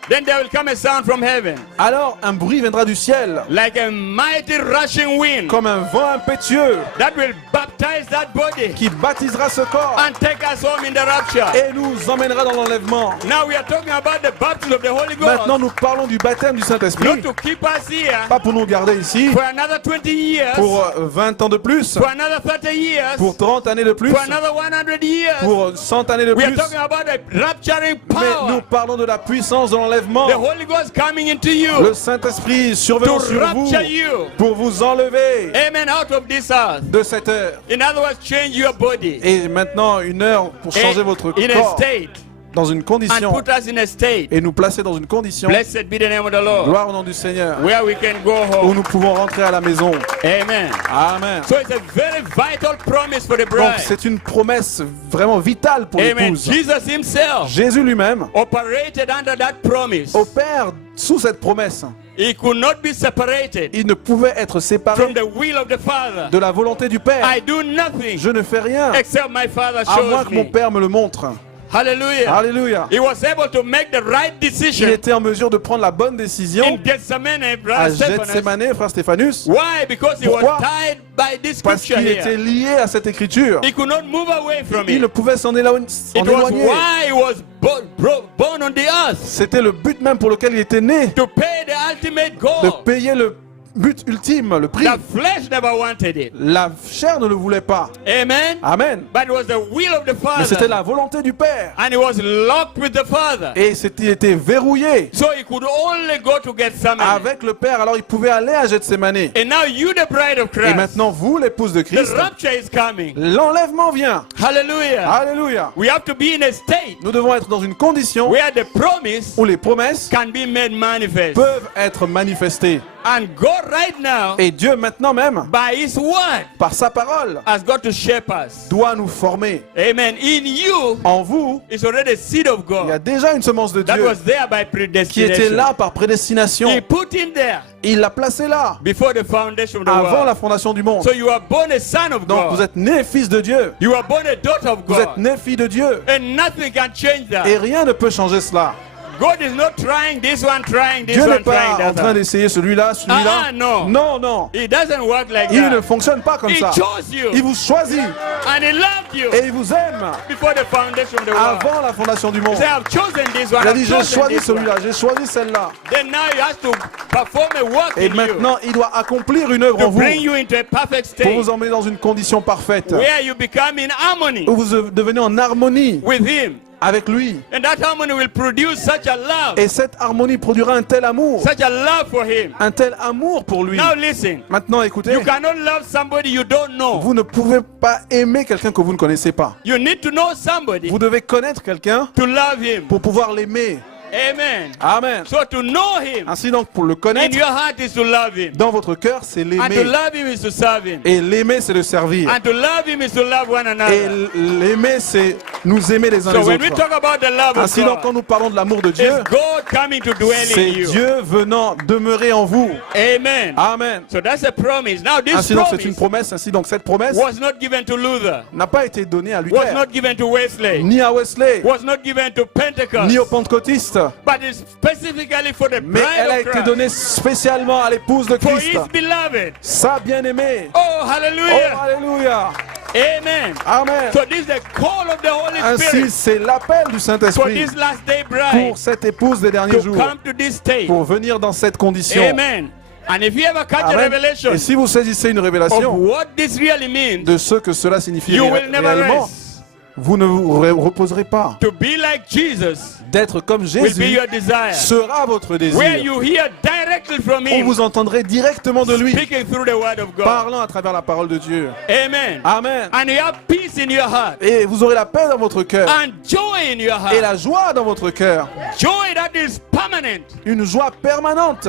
Then there will come a sound from heaven, alors un bruit viendra du ciel, like a mighty rushing wind, comme un vent impétueux, that will baptize that body qui baptisera ce corps and take us home in the rapture. et nous emmènera dans l'enlèvement. Now we are talking about the baptism of the Holy Maintenant, Ghost, nous parlons du baptême du Saint-Esprit, not to keep us here pas pour nous garder ici for another 20 years, pour 20 ans de plus, for another 30 years, pour 30 années de plus, for another 100 years. pour 100 années de We are plus. talking about the rapturing Mais nous power. parlons de la puissance de l'enlèvement. The Holy Ghost coming into you Le Saint-Esprit survenant to sur vous rapture you. pour vous enlever Amen. Out of this earth. de cette heure. In other words, change your body Et maintenant, une heure pour changer votre in a corps state dans une and condition put us in a state. et nous placer dans une condition, Blessed be the name of the Lord. gloire au nom du Seigneur, Where we can go où home. nous pouvons rentrer à la maison. Amen. Amen. So it's a very vital promise for the Donc bride. c'est une promesse vraiment vitale pour Amen. l'épouse. Jesus himself Jésus lui-même operated under that promise. opère sous cette promesse. He could not be separated Il ne pouvait être from séparé the will of the Father. de la volonté du Père. I do nothing Je ne fais rien except my Father à moins shows que mon me. Père me le montre. Hallelujah. Alléluia. He was able to make the right Il decision était en mesure de prendre la bonne décision in Gethsemane, à brother Stephanus. Gethsemane, frère Stéphanus, Why? Because he was Pourquoi? tied by this parce scripture qu'il était here. lié à cette écriture. He could not move away from Il ne it. pouvait s'en éloigner. It was why he was born on the earth, C'était le but même pour lequel il était né, to pay the ultimate de goal. payer le but ultime, le prix. The flesh never wanted it. La chair ne le voulait pas. Amen. Amen. But it was the will of the Mais c'était Father. la volonté du Père. And he was locked with the Father. Et il était verrouillé So he could only go to Gethsemane. avec le Père. Alors il pouvait aller à Gethsemane. And now you, the bride of Et Christ, maintenant, vous, l'épouse de the Christ, rapture is coming. l'enlèvement vient. Hallelujah. Alléluia. We have to be in a state Nous devons être dans une condition where the promise où les promesses can be made manifest. peuvent être manifestées. And God right now, Et Dieu maintenant même, by His word, par sa parole, has got to shape us. doit nous former. Amen. In you En vous, is already the seed of il y a God déjà une semence de that Dieu was there by qui était predestination. là par prédestination. He put in there Il l'a placé là, before the foundation of the avant world. la fondation du monde. So you are born a son of Donc vous God. êtes né fils de Dieu. You are born a daughter of Vous êtes God. né fille de Dieu. And nothing can change Et that. rien ne peut changer cela. God is not trying this one, trying this Dieu n'est one, trying pas en that train one. d'essayer celui-là, celui-là. Ah, non. Non, non. It doesn't work like Il ne that. fonctionne pas comme He ça. chose you Il vous choisit and he loved you et il vous aime before the foundation of the world. avant la fondation du monde. Say, I've chosen this one. Il a I've dit, j'ai chosen choisi this one. celui-là, j'ai choisi celle-là. Then now he has to perform a work Et in you maintenant, il doit accomplir une œuvre to en vous bring you into a perfect pour state vous emmener dans une condition parfaite, where you become in harmony où vous devenez en harmonie with him. avec lui. And that harmony will produce such a love, Et cette harmonie produira un tel amour, such a love for him. un tel amour pour lui. Now listen, Maintenant, écoutez, you cannot love somebody you don't know. vous ne pouvez pas aimer quelqu'un que vous ne connaissez pas. You need to know somebody Vous devez connaître quelqu'un to love him. pour pouvoir l'aimer. Amen. Amen. So to know him Ainsi donc, pour le in connaître, your heart is to love him. dans votre cœur, c'est And to l'aimer. love him is to serve him. Et l'aimer, c'est le servir. And to love him is to love one Et another. l'aimer, c'est nous aimer les uns So les when we autres. talk about the love of Ainsi donc, quand God, nous parlons de l'amour de Dieu, it's God coming to dwell in c'est you. Dieu venant demeurer en vous. Amen. Amen. So that's a promise. Now this Ainsi donc, c'est une promise promesse. Ainsi donc, cette promesse was not given to Luther, n'a pas été donnée à was Luther, not given to Wesley, ni à Wesley, was not given to Pentecost, ni aux pentecôtistes, but it's specifically for the mais elle a bride été of Christ, donnée spécialement à l'épouse de for Christ, his beloved. sa bien-aimée. Oh, Oh, hallelujah. alléluia. Amen. Amen. So this is the call of the Holy Ainsi, Spirit c'est l'appel du for Saint-Esprit this last day bride pour cette épouse des derniers to jours, come to this state. pour venir dans cette condition. Amen. And if you ever catch a Amen. revelation Et si vous saisissez une of révélation what this really means, de ce que cela signifie you will never réellement, rest. vous ne vous reposerez pas. To be like Jesus D'être comme will be Jésus your desire. sera votre Where désir. you hear directly from Où him, vous entendrez directement de lui, speaking through the word of God. parlant à travers la parole de Dieu. Amen. Amen. And you have peace in your heart Et vous aurez la paix dans votre cœur and joy in your et heart. la joie dans votre cœur. Joy that is permanent. Une joie permanente.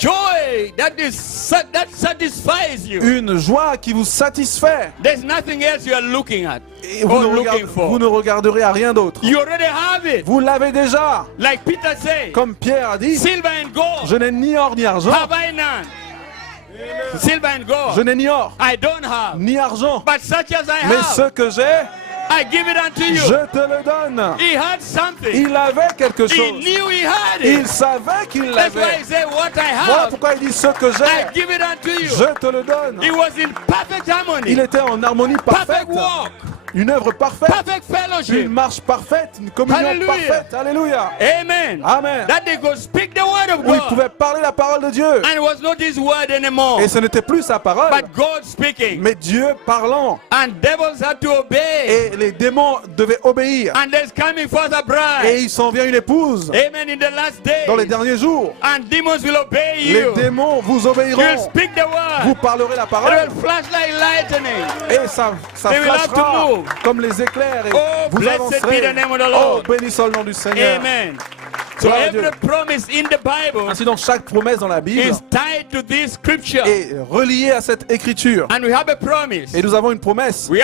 Joy that satisfies you. Une joie qui vous satisfait. There's nothing else you are looking at Et or looking vous for. ne regarderez à rien d'autre. You already have it. Vous l'avez déjà. Like Peter said, Comme Pierre a dit, silver and gold je n'ai ni or ni argent. have I none. Silver and gold Je n'ai ni or I don't have. ni argent. But such as I Mais have, ce que j'ai, I give it unto you. je te le donne. He had something. Il avait quelque He chose. knew he had Il it. savait qu'il That's why l'avait. he said, what I Voilà have, pourquoi il dit ce que I j'ai, give it unto you. je te le donne. He was in perfect harmony, Il était en harmonie parfaite. perfect walk, Une œuvre parfaite. perfect Une fellowship. marche parfaite. Une communion Hallelujah. parfaite. Alléluia. Amen. Amen. That they could speak the word of Où il God. pouvait parler la parole de Dieu. And it was not his word anymore, Et ce n'était plus sa parole, but God speaking. mais Dieu parlant. And devils had to obey. Et les démons devaient obéir. And there's coming forth a Et bride. il s'en vient une épouse Amen. In the last dans les days. derniers jours. And demons will obey Les you. démons vous You'll obéiront. speak the Vous word. parlerez la It parole. will flash like lightning. Et ça They will have to flashera move. comme les éclairs. Et Oh, vous blessed avancerez. be the name of the Oh, Lord. béni soit le nom du Seigneur. Amen. So Gloire à every Dieu. promise in the Bible Ainsi donc chaque promesse dans la Bible is tied to this scripture. est reliée à cette écriture. And we have a promise. Et nous avons une promesse. We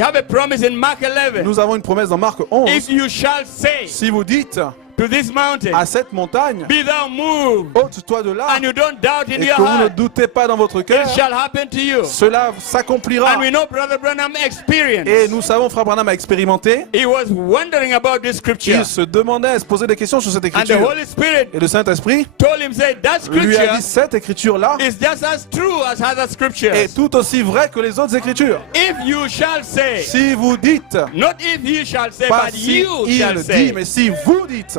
have a promise in Mark 11. Nous avons une promesse dans Marc 11. If you shall say Si vous dites to this mountain, à cette montagne, be thou moved, ôte-toi de là, and you don't doubt in et your que vous ne heart, doutez pas dans votre cœur, it shall happen to you. cela s'accomplira. And we know Brother Branham experienced. Et nous savons, Frère Branham a expérimenté. He was wondering about this scripture. Il se demandait, se posait des questions sur cette And the écriture. Holy Spirit Et le Saint-Esprit told him, say, that lui a scripture dit, cette écriture-là is just as true as other scriptures. est tout aussi vraie que les autres écritures. If you shall say, Si vous dites, not if he shall say, pas but si you il shall dit, say. mais si vous dites,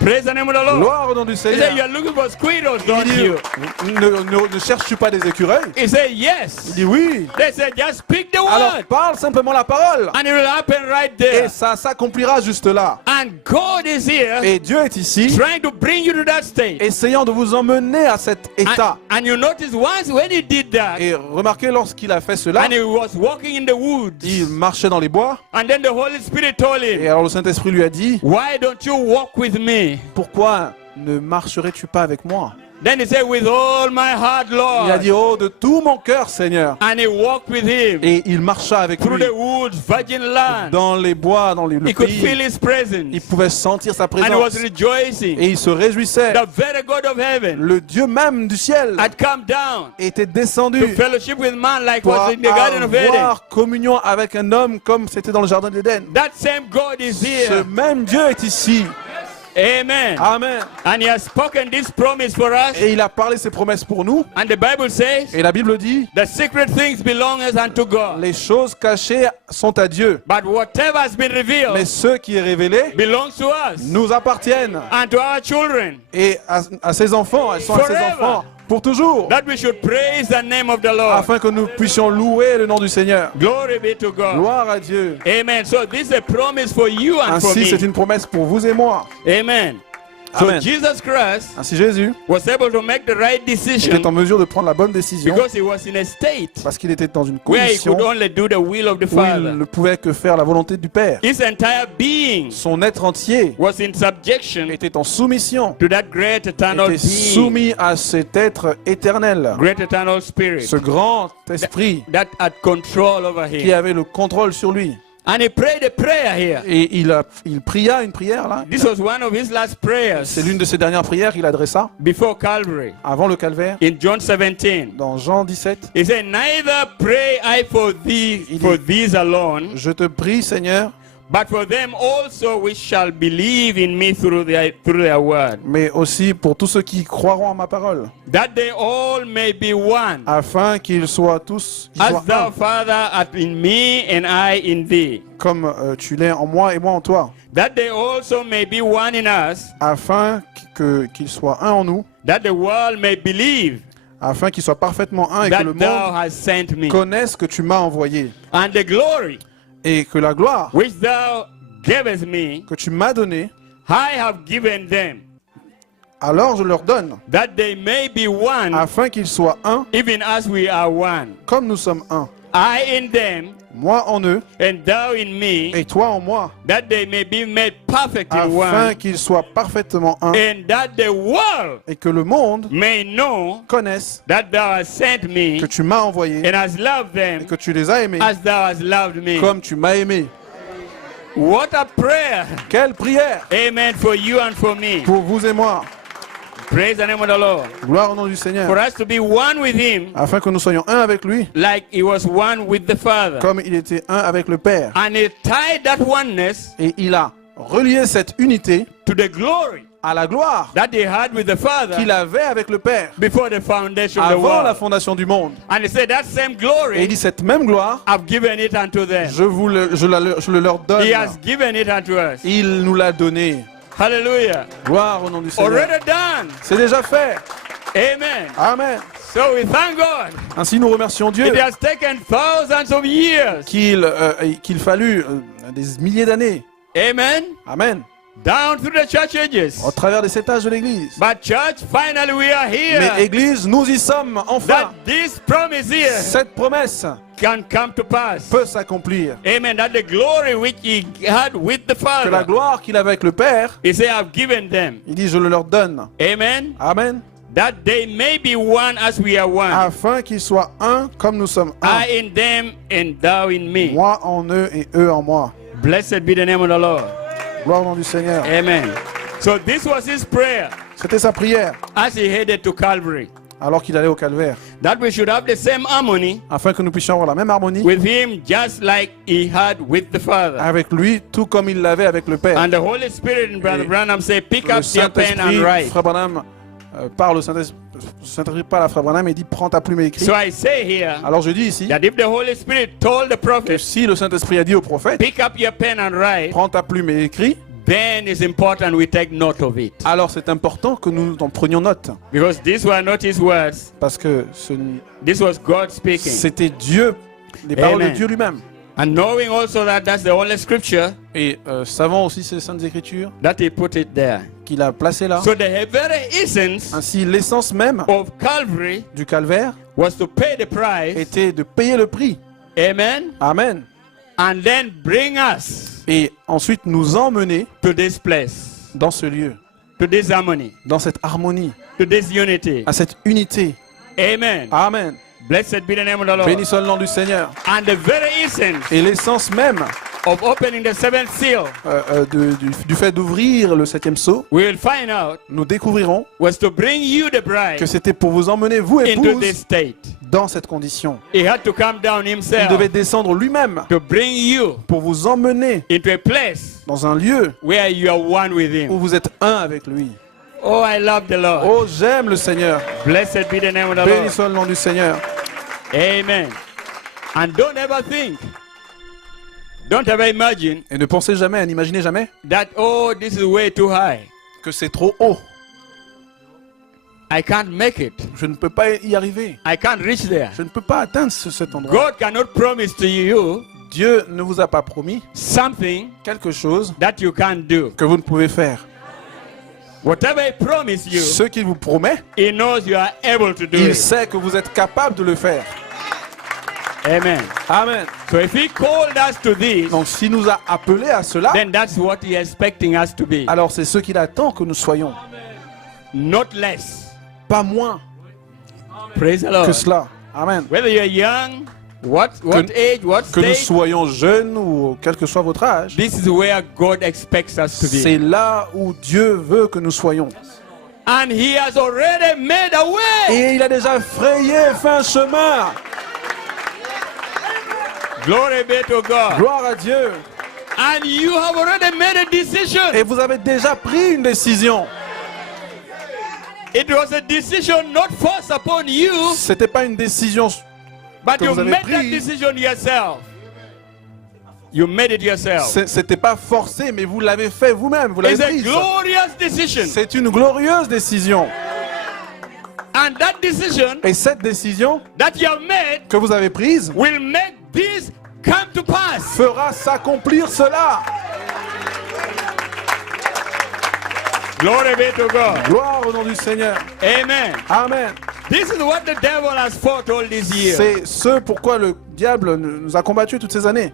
Praise the name of the Lord. gloire au nom du He said, Seigneur. you're looking for squirrels, Il don't dit, you? ne cherches-tu pas des écureuils? He said, Il yes. dit oui. They said, just speak the Alors word. parle simplement la parole. And it will happen right Et there. ça s'accomplira juste là. And God is here Et Dieu est ici, trying to bring you to that state. essayant de vous emmener à cet état. And you notice once when he did that, Et remarquez, lorsqu'il a fait cela, and he was walking in the woods, il marchait dans les bois. and then the Holy Spirit told Et him, alors le Saint-Esprit lui a dit, why don't you walk with me? pourquoi ne marcherais-tu pas avec moi? Then he said, with all my heart, Il a Lord. dit, oh, de tout mon cœur, Seigneur. And he walked with him Et il marcha avec through lui the woods, virgin land. dans les bois, dans le He could feel pays. his presence. Il pouvait sentir sa And he was présence. rejoicing. Et il se réjouissait. The very God of heaven Le Dieu même du ciel had come down était to descendu fellowship with man like pour was in the Garden of Eden. avoir communion avec un homme comme c'était dans le jardin d'Éden. That same God is Ce here. même Dieu est ici. Amen. Amen. And he has spoken this promise for us. Et il a parlé ses promesses pour nous. And the Bible says, Et la Bible dit, the secret things belong unto God. les choses cachées sont à Dieu. But whatever has been Mais revealed ce qui est révélé belongs to us nous appartiennent. and to our children. Et à ses enfants, elles sont à ses Forever. enfants pour toujours. That we should praise the name of the Lord. Afin que nous puissions louer le nom du Seigneur. Glory be to God. Gloire à Dieu. Amen. So this is a promise for you and for Ainsi, c'est me. une promesse pour vous et moi. Amen. So Amen. Jesus Christ Ainsi, Jésus was able to make the right decision était en mesure de prendre la bonne décision because he was in a state parce qu'il était dans une where he condition could only do the will of the où il Father. ne pouvait que faire la volonté du Père. His entire being Son être entier was in subjection était en soumission, to that great eternal était being, soumis à cet être éternel, great eternal spirit ce grand esprit that had control over qui him. avait le contrôle sur lui. And he prayed a prayer here. Et il pria une prière là. This was one of his last prayers C'est l'une de ses dernières prières qu'il adressa before Calvary. avant le calvaire. In John 17, Dans Jean 17, he said, "Neither pray I for these alone, je te prie Seigneur, but for them also which shall believe in me through their word, mais aussi pour tous ceux qui croiront à ma parole, that they all may be one, afin qu'ils soient tous qu'ils as soient thou, un, Father, art in me and I in thee, comme tu l'es en moi et moi en toi, that they also may be one in us, afin qu'ils soient un en nous, that the world may believe afin qu'ils soient parfaitement un et que that le thou monde hast sent me, connaisse que tu m'as envoyé and the glory et que la gloire which thou gavest me, que tu m'as donnée, I have given them, alors je leur donne, that they may be one, afin qu'ils soient un even as we are one. comme nous sommes un. I in them, Moi en eux and thou in me, et toi en moi, that they may be made perfect in afin one, qu'ils soient parfaitement un and that the world et que le monde may know connaisse that thou hast sent me, que tu m'as envoyé and hast loved et them que tu les as aimés as thou hast loved me. comme tu m'as aimé. What a prayer! Quelle prière Amen for you and for me. pour vous et moi. Praise the name of the Lord. Gloire au nom du For Seigneur. us to be one with him, Afin que nous soyons un avec lui, like he was one with the Father. comme il était un avec le Père. And he tied that oneness Et il a relié cette unité to the glory à la gloire that he had with the Father qu'il avait avec le Père before the foundation of the avant la world. fondation du monde. And he said, that same Et il glory, dit, cette même gloire, I've given it unto them. je le leur donne. He has given it unto us. Il nous l'a donné. Hallelujah. Gloire au nom du Seigneur. Already done. C'est déjà fait. Amen. Amen. So we thank God. Ainsi, nous remercions Dieu It has taken thousands of years. qu'il fallut des milliers d'années. Amen. Amen. Down through the church ages. Au travers des 7 âges de l'Église. But church, finally we are here. Mais Église, nous y sommes enfin. That this promise here Cette promesse can come to pass. peut s'accomplir. Amen. That the glory which he had with the Que la Father, gloire qu'il avait avec le Père, he said, I've given them. il dit, je le leur donne. Amen. Amen. That they may be one as we are one. Afin qu'ils soient un comme nous sommes un. I in them and thou in me. Moi en eux et eux en moi. Blessed be the name of the Lord. Gloire au nom du Seigneur. Amen. So this was his prayer C'était sa prière as he headed to Calvary. alors qu'il allait au calvaire. That we should have the same harmony Afin que nous puissions avoir la même harmonie with him just like he had with the Father. avec lui, tout comme il l'avait avec le Père. And the Holy Spirit in Brother Et Branham say, pick Le up your pen and Saint-Esprit, write. Frère Branham parle au Saint-Esprit, parle à Frère Branham et dit, prends ta plume et écris. So I say here Alors je dis ici that if the Holy Spirit told the que prophet, si le Saint-Esprit a dit au prophète, pick up your pen and write, prends ta plume et écris, then it's important we take note of it. alors c'est important que nous en prenions note. Because these were not his words, Parce que this was God speaking. c'était Dieu, les paroles Amen. de Dieu lui-même. And knowing also that that's the only scripture, Et savant aussi ces saintes écritures that he put it there. qu'il a placées là. So the very essence Ainsi, l'essence même of Calvary du calvaire was to pay the price, était de payer le prix. amen, Amen. and then bring us Et ensuite nous emmener to this place, dans ce lieu, to this harmony, dans cette harmonie, to this unity. à cette unité. Amen. Amen. Blessed be the name of the Lord. Béni soit le nom du Seigneur. And the very essence Et l'essence même of opening the seventh seal, du fait d'ouvrir le 7e sceau, we will find out, nous découvrirons was to bring you, the bride, que c'était pour vous emmener, vous into épouses, this state. dans cette condition. He had to come down Il himself devait descendre lui-même to bring you pour vous emmener into a place dans un lieu where you are one with où him. vous êtes un avec lui. Oh, I love the Lord. Oh, j'aime le Seigneur. Blessed be the name of the Béni Lord. soit le nom du Seigneur. Amen. And don't ever think, don't ever imagine Et ne pensez jamais, n'imaginez jamais that, oh, this is way too high. que c'est trop haut. I can't make it. Je ne peux pas y arriver. I can't reach there. Je ne peux pas atteindre cet endroit. God cannot promise to you Dieu ne vous a pas promis something quelque chose that you can't do. que vous ne pouvez faire. Whatever He promised you, Ce qu'il vous promet, He knows you are able to do il it. sait que vous êtes capable de le faire. Amen. Amen. So if He called us to this, Donc s'il nous a appelés à cela, then that's what He is expecting us to be. alors c'est ce qu'il attend que nous soyons. Not less. Pas moins Praise the que Lord. cela. Amen. Whether you're young, what age, what Que nous stage, soyons jeunes ou quel que soit votre âge, this is where God expects us to c'est be. là où Dieu veut que nous soyons. And He has already made a way. Et il a déjà frayé un chemin. Glory be to God. Gloire à Dieu. And you have already made a decision. Et vous avez déjà pris une décision. It was a decision not forced upon you, C'était pas une décision, but que you vous avez made that pris. decision yourself. You made it yourself. c'était pas forcé, mais vous l'avez fait vous-même. Vous l'avez It's a prise. glorious decision. C'est une glorieuse décision. And that decision Et cette décision that you have made que vous avez prise will make this come to pass. fera s'accomplir cela. Glory be to God. Gloire au nom du Seigneur. Amen. Amen. This is what the devil has fought all these years. C'est ce pourquoi le diable nous a combattus toutes ces années.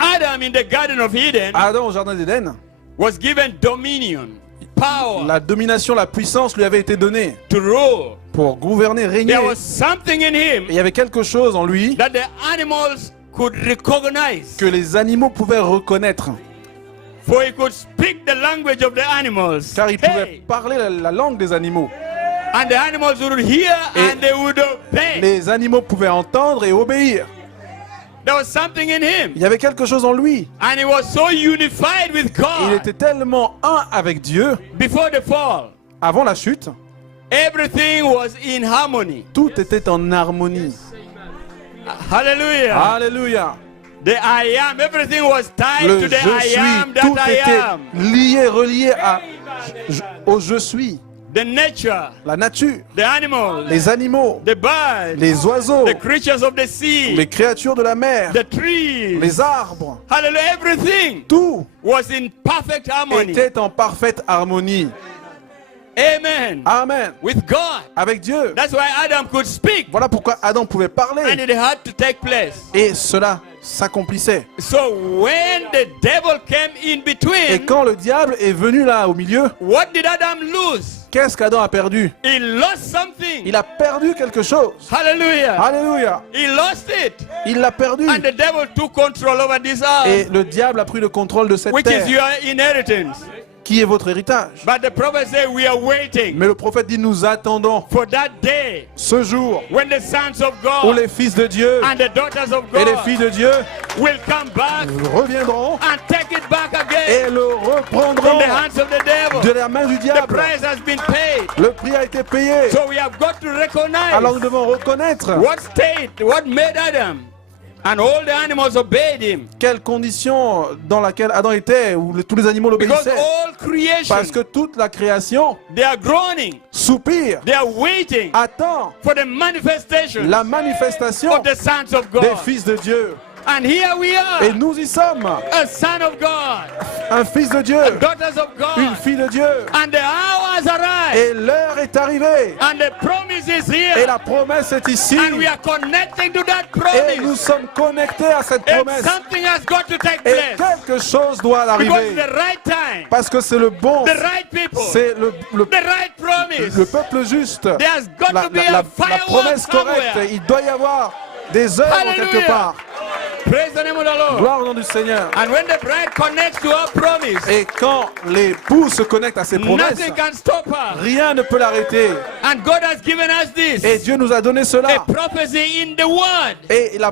Adam in the Garden of Eden Adam au jardin d'Éden, was given dominion, power la domination, la puissance lui avait été donnée to rule. pour gouverner, régner. There was something in Et him il y avait quelque chose en lui that the animals could recognize. que les animaux pouvaient reconnaître. For he could speak the language of the animals. Car il pouvait Hey. parler la langue des animaux. And the animals would hear Et and they would obey. Les animaux pouvaient entendre et obéir. There was something in him. Il y avait quelque chose en lui. And he was so unified with Il God était tellement un avec Dieu before the fall. avant la chute. Everything was in harmony. Tout était en harmonie. Hallelujah. Alléluia. The I am, everything was tied Le to the je I am suis, tout that I était am. lié, relié au je suis. The nature, La nature, the animals, les animaux, the birds, les oiseaux, the creatures of the sea, les créatures de la mer, the trees. les arbres. Hallelujah. Everything Tout was in perfect harmony. était en parfaite harmonie. Amen. Amen. With God. Avec Dieu. That's why Adam could speak. Voilà pourquoi Adam pouvait And parler. it had to take place. Et cela s'accomplissait. So when the devil came in Et between, quand le diable est venu là au milieu, what did Adam lose? qu'est-ce qu'Adam a perdu? He lost something. Il a perdu quelque chose. Hallelujah. Alléluia. He lost it. Il l'a perdu. And the devil took control over this Et earth, le diable a pris le contrôle de cette which is terre, your inheritance. qui est votre héritage. But the prophet said we are waiting Mais le prophète dit, nous attendons for that day ce jour when the sons of où God les fils de Dieu and the daughters of et les filles God de Dieu will come back reviendront and take it back again et le from reprendront the hands of the devil. de la main du The diable. price has been paid. Le prix a été payé. So we have got to recognize Alors nous devons reconnaître what state, what made Adam. And all the animals obeyed him. quelles conditions dans laquelle Adam était, où tous les animaux Because l'obéissaient. all creation, Parce que toute la création they are groaning. soupire, They are waiting attend for the manifestation la manifestation of the sons of des God. fils de Dieu. And here we Et are, nous y sommes. a son of God, Un fils de Dieu, daughters of une God. fille de Dieu. And the hour has arrived. Et l'heure est arrivée. And the promise is Et here. la promesse est ici. And we are connecting to that Et nous promise. sommes connectés à cette And promesse. something has got to take Et place. quelque chose doit Because arriver. it's the right time, Parce que c'est le bon, the right people, c'est the right promise. le peuple juste. There's got La, to be la- la- a la firework promesse correcte. somewhere. Il doit y avoir des œuvres Hallelujah. quelque part. Praise the name of the Lord. Gloire au nom du Seigneur. And when the bride connects to her promise, Et quand l'époux se connecte à ses promesses, nothing can stop her. rien ne peut l'arrêter. And God has given us this. Et Dieu nous a donné A cela. prophecy in the word. Et il a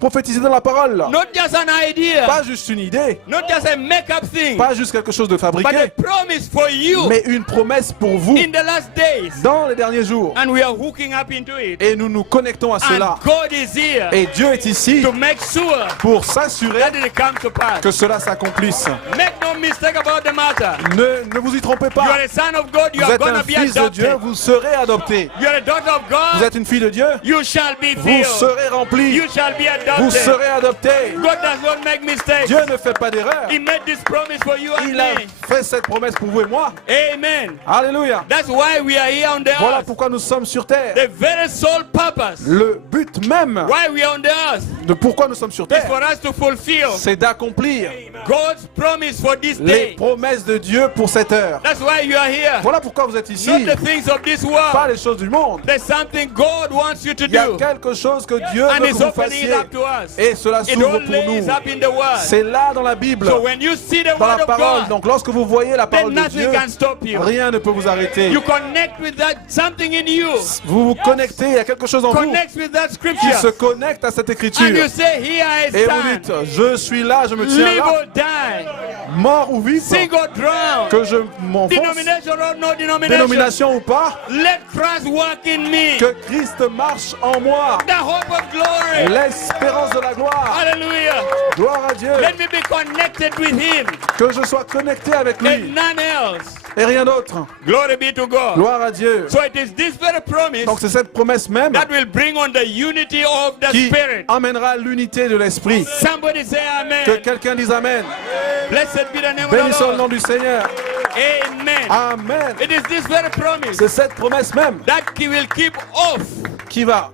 prophétisé dans la parole. Not just an idea. Pas juste une idée, Not just a make-up thing. pas juste quelque chose de But a fabriqué, promise for you mais une promesse pour vous in the last days. dans les derniers jours. And we are hooking up into it. Et nous nous connectons à cela. And God is here Et Dieu est ici to make sure pour s'assurer that it comes to pass. que cela s'accomplisse. Make no mistake about the matter. Ne vous y trompez You are pas. a son of God, you Vous are êtes going un to be fils de Dieu, adopted. vous serez adopté. You are a daughter of Vous God, êtes une fille de Dieu, you shall be vous filled. serez rempli. You shall be Vous adopted. serez adopté. God does not make mistakes. Dieu ne fait pas d'erreur. He made this promise for you and Il a me. fait cette promesse pour vous et moi. Amen. Alléluia. That's why we are here on the Voilà earth. pourquoi nous sommes sur terre. The very sole purpose Le but même why we are on the earth de pourquoi nous sommes sur is terre, for us to fulfill c'est d'accomplir God's promise for this les day. promesses de Dieu pour cette heure. That's why you are here. Voilà pourquoi vous êtes ici. Not the things of this Pas world. les choses du monde. There's something God wants you to Il y a do. quelque chose que Dieu And veut He's que vous opening it fassiez. up to us. Et cela It s'ouvre all pour lays nous. up in the Word. C'est là dans la Bible, So when you see the dans Word la of parole. God, Donc lorsque vous voyez la then parole de nothing Dieu, can stop you. rien ne peut vous arrêter. You connect with that something in you. Vous vous connectez, il y a quelque chose en vous Connect with that qui scripture. se connecte à cette And écriture. you say, here I Et vous stand. dites, je suis là, je me tiens Live là, or die. mort ou vif, Sing or drown. que je m'enfonce, Denomination or no denomination. dénomination ou pas, Let Christ work in me. que Christ marche en moi. The hope of glory. L'espérance de la gloire. Hallelujah. Gloire à Dieu. Let me be connected with Him Que je sois connecté avec and lui none else. et rien d'autre. Glory be to God. Gloire à Dieu. So it is this very promise Donc c'est cette promesse même that will bring on the unity of the qui Spirit. amènera l'unité de l'esprit. Somebody say Que amen. quelqu'un dise Amen. Blessed be the name of Bénissons le the nom Lord. du Seigneur. Amen. Amen. It is this very promise C'est cette promesse même that He will keep off, qui va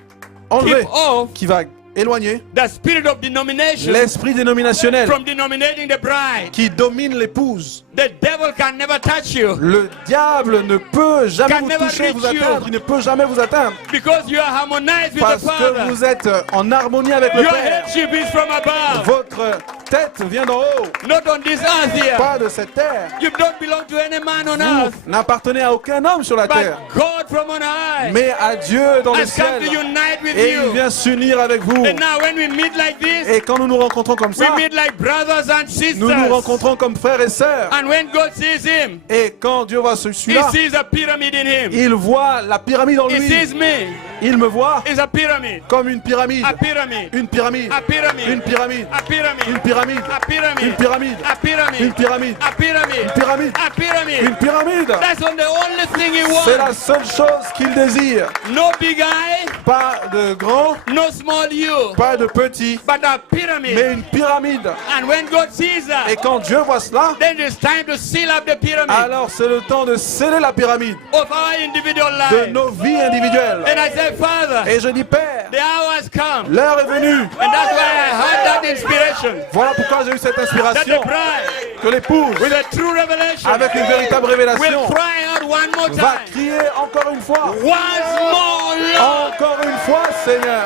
enlever, qui va éloigner the spirit of denomination l'esprit dénominationnel from denominating the bride. qui domine l'épouse. The devil can never touch you Le diable ne peut jamais Can vous never toucher, vous reach you. atteindre. Il ne peut jamais vous atteindre. because you are harmonized with Parce the que Father. vous êtes en harmonie avec le Your Père. headship is from above, Votre tête vient d'en haut, not on this earth here. pas de cette terre. You don't belong to any man on Vous earth, n'appartenez à aucun homme sur la terre, but God from on high mais à Dieu dans le has come ciel. to unite with Et il you. vient s'unir avec vous. And now when we meet like this, Et quand nous nous rencontrons comme we ça, meet like brothers and nous nous sisters. rencontrons comme frères et sœurs. And when God sees him, Et quand Dieu voit He celui-là, sees a pyramid in him. il voit la pyramide en He sees lui. me. Il me voit It's a pyramid. comme une pyramide. A pyramid. Une pyramide. A pyramid. Une pyramide. A pyramid. Une pyramide. A pyramid. Une pyramide. A pyramid. Une pyramide. A pyramid. Une pyramide. A pyramid. Une pyramide. That's the only thing he C'est la wants. seule chose qu'il désire. No big eye, Pas de grand, no small you, pas de petit, but a mais pyramid. une pyramide. And when God sees Et that, quand Dieu voit cela, then it's time to seal up the pyramid alors c'est le temps de sceller la pyramide of our individual de lives. nos vies individuelles. And I say, Father, Et je dis, Père, the hour has come. l'heure est venue. And that's why I had that inspiration. Voilà pourquoi j'ai eu cette That inspiration. the bride, Que l'épouse, with a true revelation, avec une véritable will révélation, cry out one more va time. crier encore une fois. Once more, Lord. Encore une fois, Seigneur.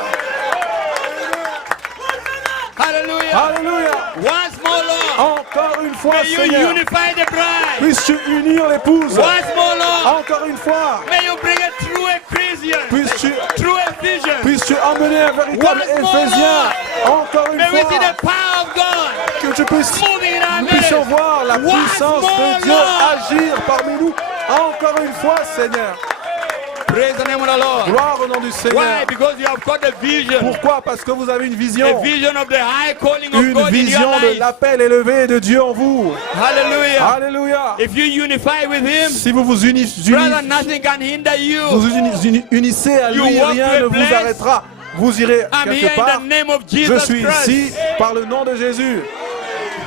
Hallelujah. Alléluia. Once more, Lord. Encore une fois, May you Seigneur. unify the bride. Puisses-tu unir l'épouse. Once more, Lord. Encore une fois. May you bring a true Ephesian. Puisses-tu True Ephesian. puisses-tu emmener un véritable Once more, Éphésien. Encore une May we see fois. the power of God Que tu puisses, moving in our nous puissions midst. voir la Once puissance more, de Dieu Lord. agir parmi nous. Encore une fois, Seigneur. Praise the name of the Lord. Gloire au nom du Seigneur. Why? Because you have got a vision. Pourquoi? Parce que vous avez une A vision. vision of the high calling of Une God in your vision de life. l'appel élevé de Dieu en vous. Hallelujah. Alléluia. If you unify with Him, Si vous vous brother, nothing can hinder you. unissez à You lui, walk rien to a ne vous place. arrêtera. Vous irez I'm here quelque in part. the name of Je Jesus suis Christ. ici par le nom de Jésus.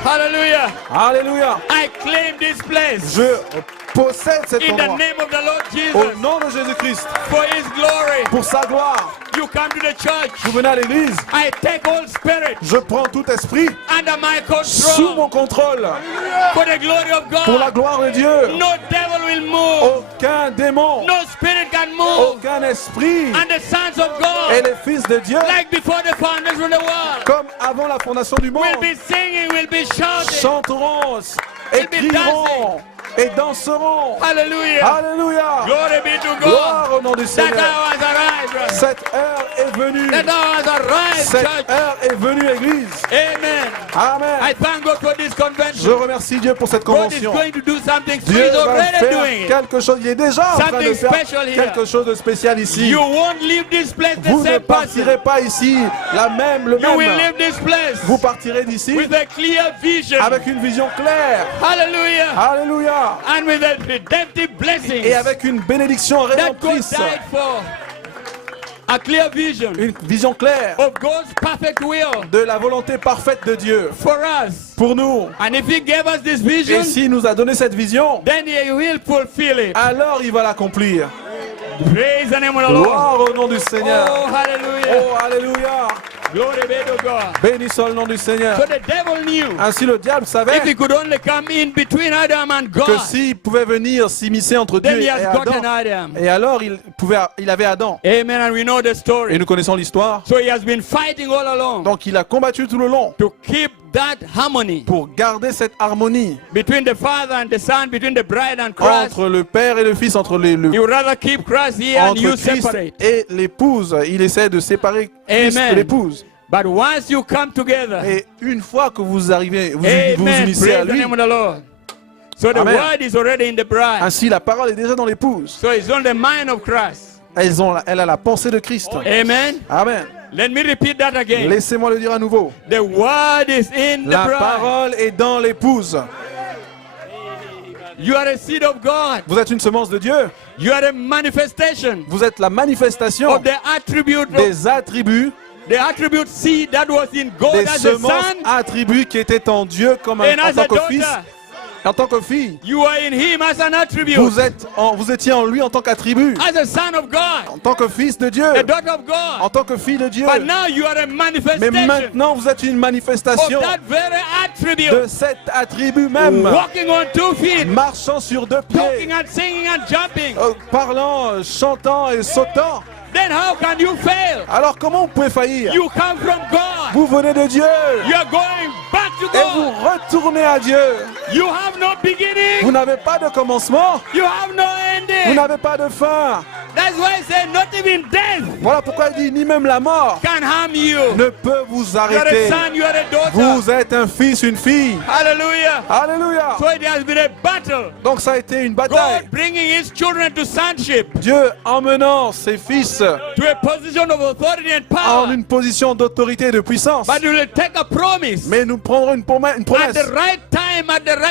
Hallelujah. Alléluia. I claim this place Je possède cet in the endroit name of the Lord au Jesus nom de Jésus-Christ for His glory. pour sa gloire. You come to the church. Vous venez à l'église, I take all spirit je prends tout esprit under my sous mon control contrôle for the glory of pour la God. gloire de Dieu. No devil will move. Aucun démon, No spirit can move. aucun esprit And the sons of et God, les fils de Dieu, like before the foundation of the world, comme avant la fondation du monde, will be singing, will be shouting. chanteront et Will be crieront et danseront. Hallelujah. Alléluia. Glory be to God. Gloire au nom du That Seigneur. hour has arrived, brother. Cette heure est venue. That hour has arrived, Cette church. heure est venue, Église. Amen. Amen. I thank God for this Je convention. remercie Dieu pour cette God is convention. going to do something. So Dieu he's va already faire doing it. quelque chose. Il est déjà en train de Something faire special here. quelque chose de spécial ici. You won't leave this place the Vous ne same person. partirez pas ici le You will même. leave this place Vous partirez d'ici with a clear vision. avec une vision claire. Hallelujah. Alléluia. And with a redemptive blessing Et avec une bénédiction that God rédemptrice. died for. A clear vision Une vision claire of God's perfect will de la volonté parfaite de Dieu for us. pour nous. And if He gave us this Et vision, s'il nous a donné cette vision, then He will fulfill it. alors il va l'accomplir. Praise the name of the Lord. Gloire au nom du Seigneur. Oh, hallelujah. Oh, alléluia. Glory be to God. Bénissons le nom du Seigneur. So the devil knew Ainsi le diable savait if he could only come in between Adam and que God, s'il pouvait venir s'immiscer entre Dieu then he et has gotten Adam, Adam. et alors il avait Adam. Amen. And we know the Et story. nous connaissons l'histoire. So he has been fighting all along Donc il a combattu tout le long to keep that harmony pour garder cette harmonie between the Father and the Son, between the bride and Christ. entre le Père et le Fils, entre He would rather keep Christ here and entre you Christ separate. et l'épouse. Il essaie de séparer Christ Amen. et l'épouse. But once you come together, Et une fois que vous arrivez, vous vous amen, unissez à praise the lui, name of the Lord. So the Amen. word is already in the bride. ainsi la parole est déjà dans l'épouse. So it's on the mind of Christ. Elle a la pensée de Christ. Amen. Amen. Let me repeat that again. Laissez-moi le dire à nouveau. The word is in the La bride. parole est dans l'épouse. You are a seed of God. Vous êtes une semence de Dieu. You are a manifestation Vous êtes la manifestation of the attribute of des attributs, the attribute seed that was in God des as a semences son attributs qui étaient en Dieu comme and en as a tant que fils, daughter. en tant que fille. You are in Him as an attribute. Vous étiez en lui en tant qu'attribut, As a son of God. en tant que fils de Dieu, A daughter of en God. tant que fille de Dieu. But now you are a Mais manifestation maintenant, vous êtes une of manifestation that very attribute. de cet attribut même, Walking on 2 feet. marchant sur deux Talking pieds, and singing and jumping. parlant, chantant et sautant. Then how can you fail? Alors comment vous pouvez faillir? You come from God. Vous venez de Dieu You are going back to et vous God. retournez à Dieu. You have no Vous beginning. n'avez pas de commencement, You have no vous ending. n'avez pas de fin. That's why I say not even death Voilà pourquoi il dit ni même la mort can harm you. ne peut vous You are a arrêter. son, you are a daughter. Vous êtes un fils, une fille. Hallelujah. Alléluia. So it has been a battle. Donc ça a été une bataille. God bringing His children to sonship, Dieu emmenant ses fils to a position of authority and en power. une position d'autorité et de puissance. But we will take a promise. Mais nous prendrons une At promesse. the right time,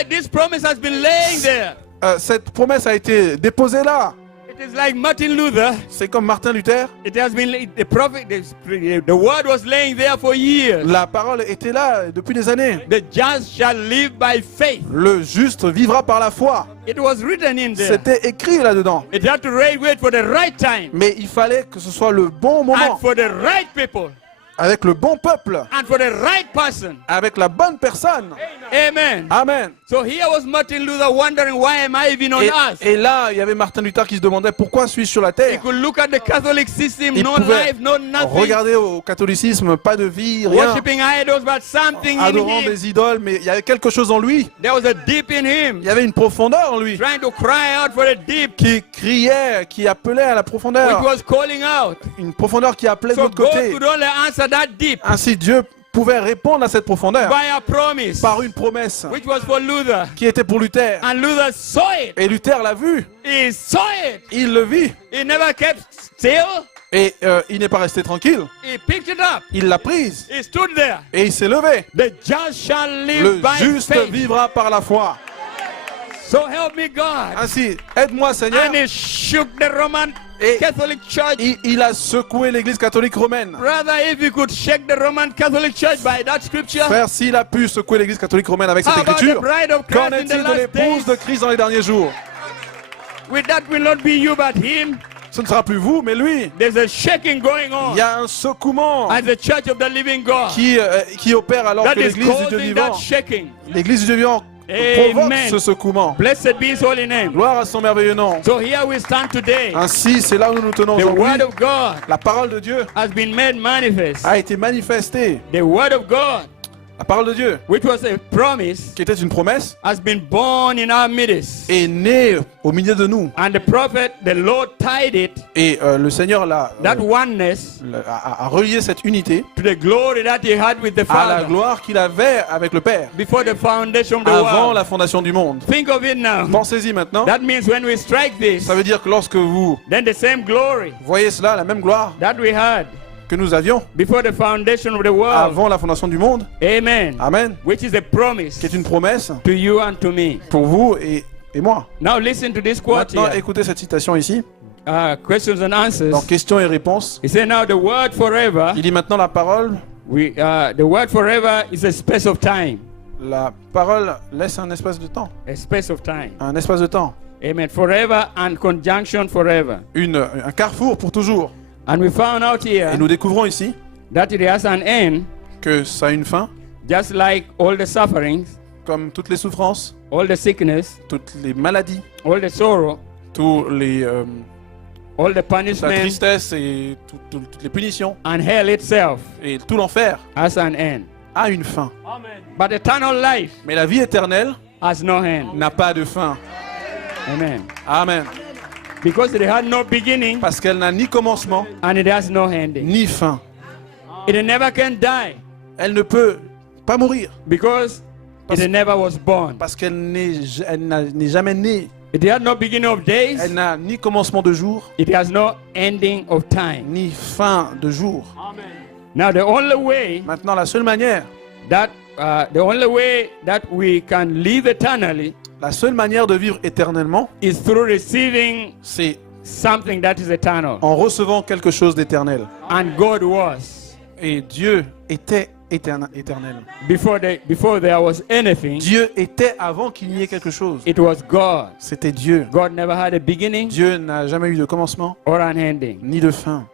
this promise has been laying there. Cette promesse a été déposée là. It is like Martin Luther. C'est comme Martin Luther. It has been the prophet. The word was laying there for years. La parole était là depuis des années. The just shall live by faith. Le juste vivra par la foi. It was written in there. C'était écrit là-dedans. It had to wait for the right time Mais il fallait que ce soit le bon moment, and for the right people avec le bon peuple, and for the right person. avec la bonne personne. Amen. Amen. So here was Martin Luther wondering, why am I even on earth? Et là, il y avait Martin Luther qui se demandait pourquoi suis-je sur la He terre. could look at the Catholic system, Il no pouvait life, no nothing. regarder au catholicisme, pas de vie, rien, Worshipping idols, but something in adorant him. des idoles, mais il y avait quelque chose en lui. There was a deep in him, Il y avait une profondeur en lui trying to cry out for a deep, qui criait, qui appelait à la which profondeur. was calling out. Une profondeur qui appelait de So l'autre God côté. could only answer that deep Ainsi, Dieu pouvait répondre à cette profondeur by a promise, par une promesse which was for Luther. qui était pour Luther. And Luther saw it. Et Luther l'a vu, He saw it. il le vit. He never kept still. Et il n'est pas resté tranquille. He picked it up. Il l'a prise He stood there. et il s'est levé. The just shall live Le by juste faith. vivra par la foi. So help me God. Ainsi, aide-moi Seigneur. And he shook the Roman Et Catholic Church. il a secoué l'église catholique romaine. Brother, if you could shake the Roman Catholic Church by that scripture, Frère, s'il a pu secouer l'église catholique romaine avec cette how about the écriture, bride of qu'en Christ in est-il the de last l'épouse days? de Christ dans les derniers jours? With that will not be you but him. Ce ne sera plus vous, mais lui. There's a shaking going on Il y a un secouement at the Church of the Living God. qui opère alors That que is l'église du Dieu causing vivant, that shaking. l'église du Dieu vivant Amen. provoque ce secouement. Blessed be his holy name. Gloire à son merveilleux nom. So here we stand today. Ainsi, c'est là où nous nous tenons The aujourd'hui. word of God La parole de Dieu has been made manifest. a été manifestée. The word of God La parole de Dieu, which was a promise, qui était une promesse, has been born in our midst. est née au milieu de nous. And the prophet, the Lord tied it, Et le Seigneur that oneness, a relié cette unité to the glory that he had with the à la Father gloire qu'il avait avec le Père before the foundation of the avant world. la fondation du monde. Think of it now. Pensez-y maintenant. That means when we strike this, Ça veut dire que lorsque vous then the same glory voyez cela, la même gloire that we had que nous avions before the foundation of the world. avant la fondation du monde, Amen. Amen, Which is a promise qui est une promesse to you and to me. pour vous et moi. Now listen to this quote Maintenant, here. écoutez cette citation ici, Questions and answers. dans questions et réponses. He said, now the word forever, Il dit maintenant la parole. the word forever is a space of time. La parole laisse un espace de temps. A space of time. Un espace de temps. Amen. Forever and conjunction forever. Un carrefour pour toujours. And we found out Et here nous découvrons ici that it has an end, que ça a une fin, just like all the sufferings, comme toutes les souffrances, all the sickness, toutes les maladies, all the sorrow, tous les, all the toute la punishment, tristesse et toutes les punitions and hell itself et tout l'enfer has an end. a une fin. But eternal life Mais la vie éternelle has no end. n'a pas de fin. Amen. Amen. Because it had no beginning Parce qu'elle n'a ni commencement and it has no ending. ni fin. It never can die Elle ne peut pas mourir because it never was born. parce qu'elle n'est jamais née. It had no beginning of days. Elle n'a ni commencement de jour It has no ending of time. ni fin de jour. Now the only way Maintenant, la seule manière, that we can live eternally la seule manière de vivre éternellement, is through receiving c'est something that is eternal. en recevant quelque chose d'éternel. And God was Et Dieu était éternel. before there was anything. Dieu était avant qu'il n'y ait quelque chose. It was God. C'était Dieu. God never had a beginning Dieu n'a jamais eu de commencement or an ending. ni de fin.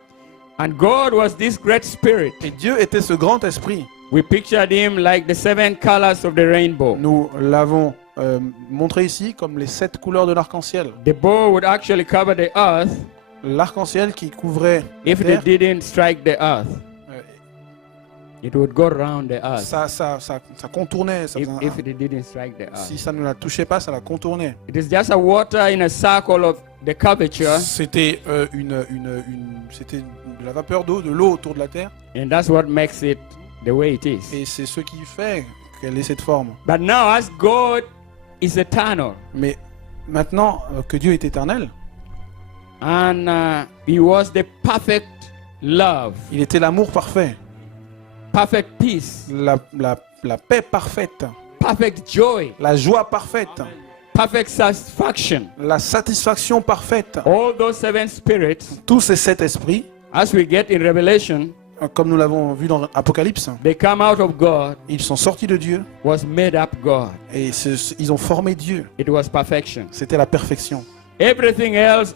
And God was this great spirit. Et Dieu était ce grand esprit. We pictured him like the 7 colors of the rainbow. Nous l'avons montré ici comme les 7 couleurs de l'arc-en-ciel. The bow would actually cover the earth L'arc-en-ciel qui couvrait la if they terre, didn't strike the earth. It would go around the earth ça contournait. Ça faisait if it didn't strike the earth. si ça ne la touchait pas, ça la contournait. It is just a water in a circle of the curvature, C'était c'était de la vapeur d'eau, de l'eau autour de la terre. and that's what makes it the way it is. Et c'est ce qui fait qu'elle ait cette forme. But now, as God is eternal, Mais maintenant que Dieu est éternel, and He was the perfect love, il était l'amour parfait, perfect peace, la paix parfaite, perfect joy, la joie parfaite, perfect satisfaction. la satisfaction parfaite. All those 7 spirits, Tous ces 7 esprits, as we get in Revelation, comme nous l'avons vu dans Apocalypse, they come out of God, ils sont sortis de Dieu was made up God. et ils ont formé Dieu. It was perfection. C'était la perfection. Everything else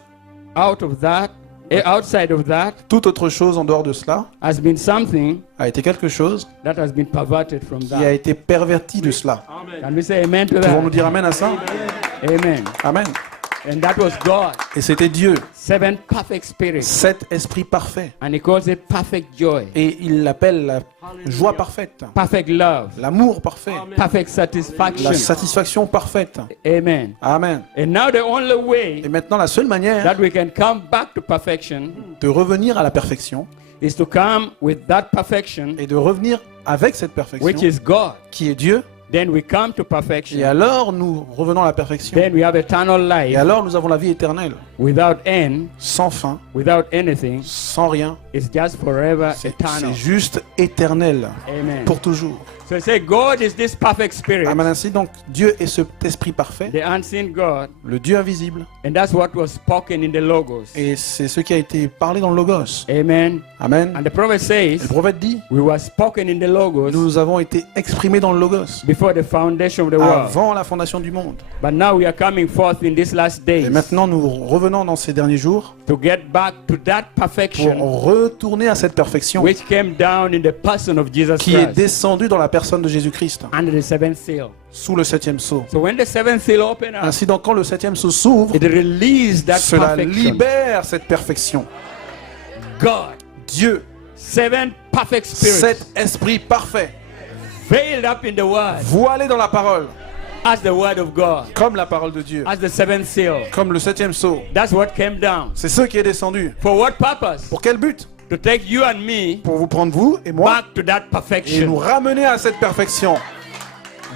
outside of that Toute autre chose en dehors de cela has been something a été quelque chose that has been perverted from qui a that. été perverti de cela. Can we say amen to Pouvons-nous that? dire amen à ça? Amen. Amen. And that was God. Et c'était Dieu, 7 perfect spirits. 7 esprits parfaits. And he calls it perfect joy, Et il l'appelle la joie parfaite, perfect love, l'amour parfait, perfect la satisfaction. satisfaction parfaite. Amen. Amen. And now the only way Et maintenant, la seule manière that we can come back to perfection de revenir à la perfection is to come with that perfection, et de revenir avec cette which perfection is God. qui est Dieu. Then we come to Et perfection. alors, nous revenons à la perfection. Then we have eternal Et life alors, nous avons la vie éternelle, without end, sans fin, without anything. sans rien. It's just forever C'est eternal. juste éternel, Amen. pour toujours. So say God is this perfect spirit, Amen. Ainsi, donc, Dieu est cet esprit parfait, the unseen God, le Dieu invisible. and that's what was spoken in the Logos. Et c'est ce qui a été parlé dans le Logos. Amen. Amen. And the prophet Et says, le prophète dit, we were spoken in the Logos nous avons été exprimés dans le Logos before the foundation of the world. avant la fondation du monde. But now we are coming forth in these last Et days maintenant, nous revenons dans ces derniers jours to get back to that perfection pour retourner à cette perfection which came down in the person of Jesus qui est Christ descendue dans la personne de Jésus-Christ, under the 7th seal. sous le 7e sceau. So when the 7th seal opened up, Ainsi, donc, quand le 7e sceau s'ouvre, it released that cela perfection. libère cette perfection. God, Dieu, 7 perfect spirits, 7 esprits parfaits, veiled up in the word voilés dans la parole, as the word of God, comme la parole de Dieu, as the seventh seal. comme le 7e sceau. That's what came down. C'est ce qui est descendu. For what purpose? Pour quel but? To take you and me Pour vous prendre vous et moi back to that et nous perfection. ramener à cette perfection.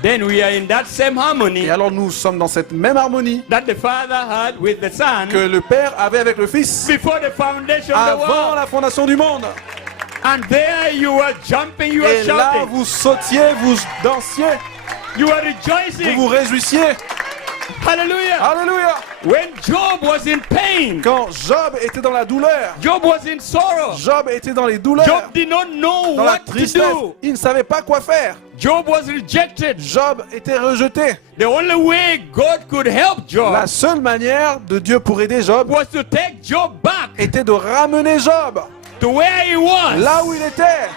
Then we are in that same harmony Et alors nous sommes dans cette même harmonie that the Father had with the Son que le Père avait avec le Fils before the foundation of the avant world. la fondation du monde. And there you were jumping, you were Et là, shouting, vous sautiez, vous dansiez, you were vous rejoicing. vous réjouissiez. Hallelujah. Alléluia. When Job was in pain, Quand Job était dans la douleur, Job was in sorrow. Job était dans les douleurs, Job did not know dans la what to tristesse, do. il ne savait pas quoi faire. Job was rejected. Job était rejeté. The only way God could help Job La seule manière de Dieu pour aider Job was to take Job back était de ramener Job to where he was. là où il était.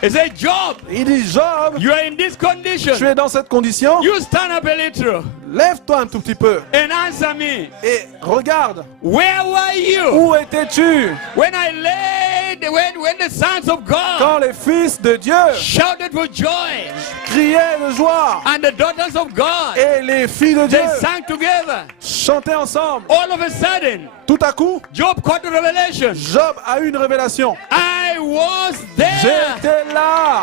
He said, Job, Il dit, Job, you are in this tu condition. es dans cette condition, You stand up a little lève-toi un tout petit peu and answer me. et regarde, Where were you où étais-tu when I laid, when the sons of God quand les fils de Dieu shouted for joy criaient de joie and the daughters of God, et les filles de Dieu they sang together? chantaient ensemble? All of a sudden, Tout à coup, Job caught the revelation. Job a eu une révélation. I was there. J'étais là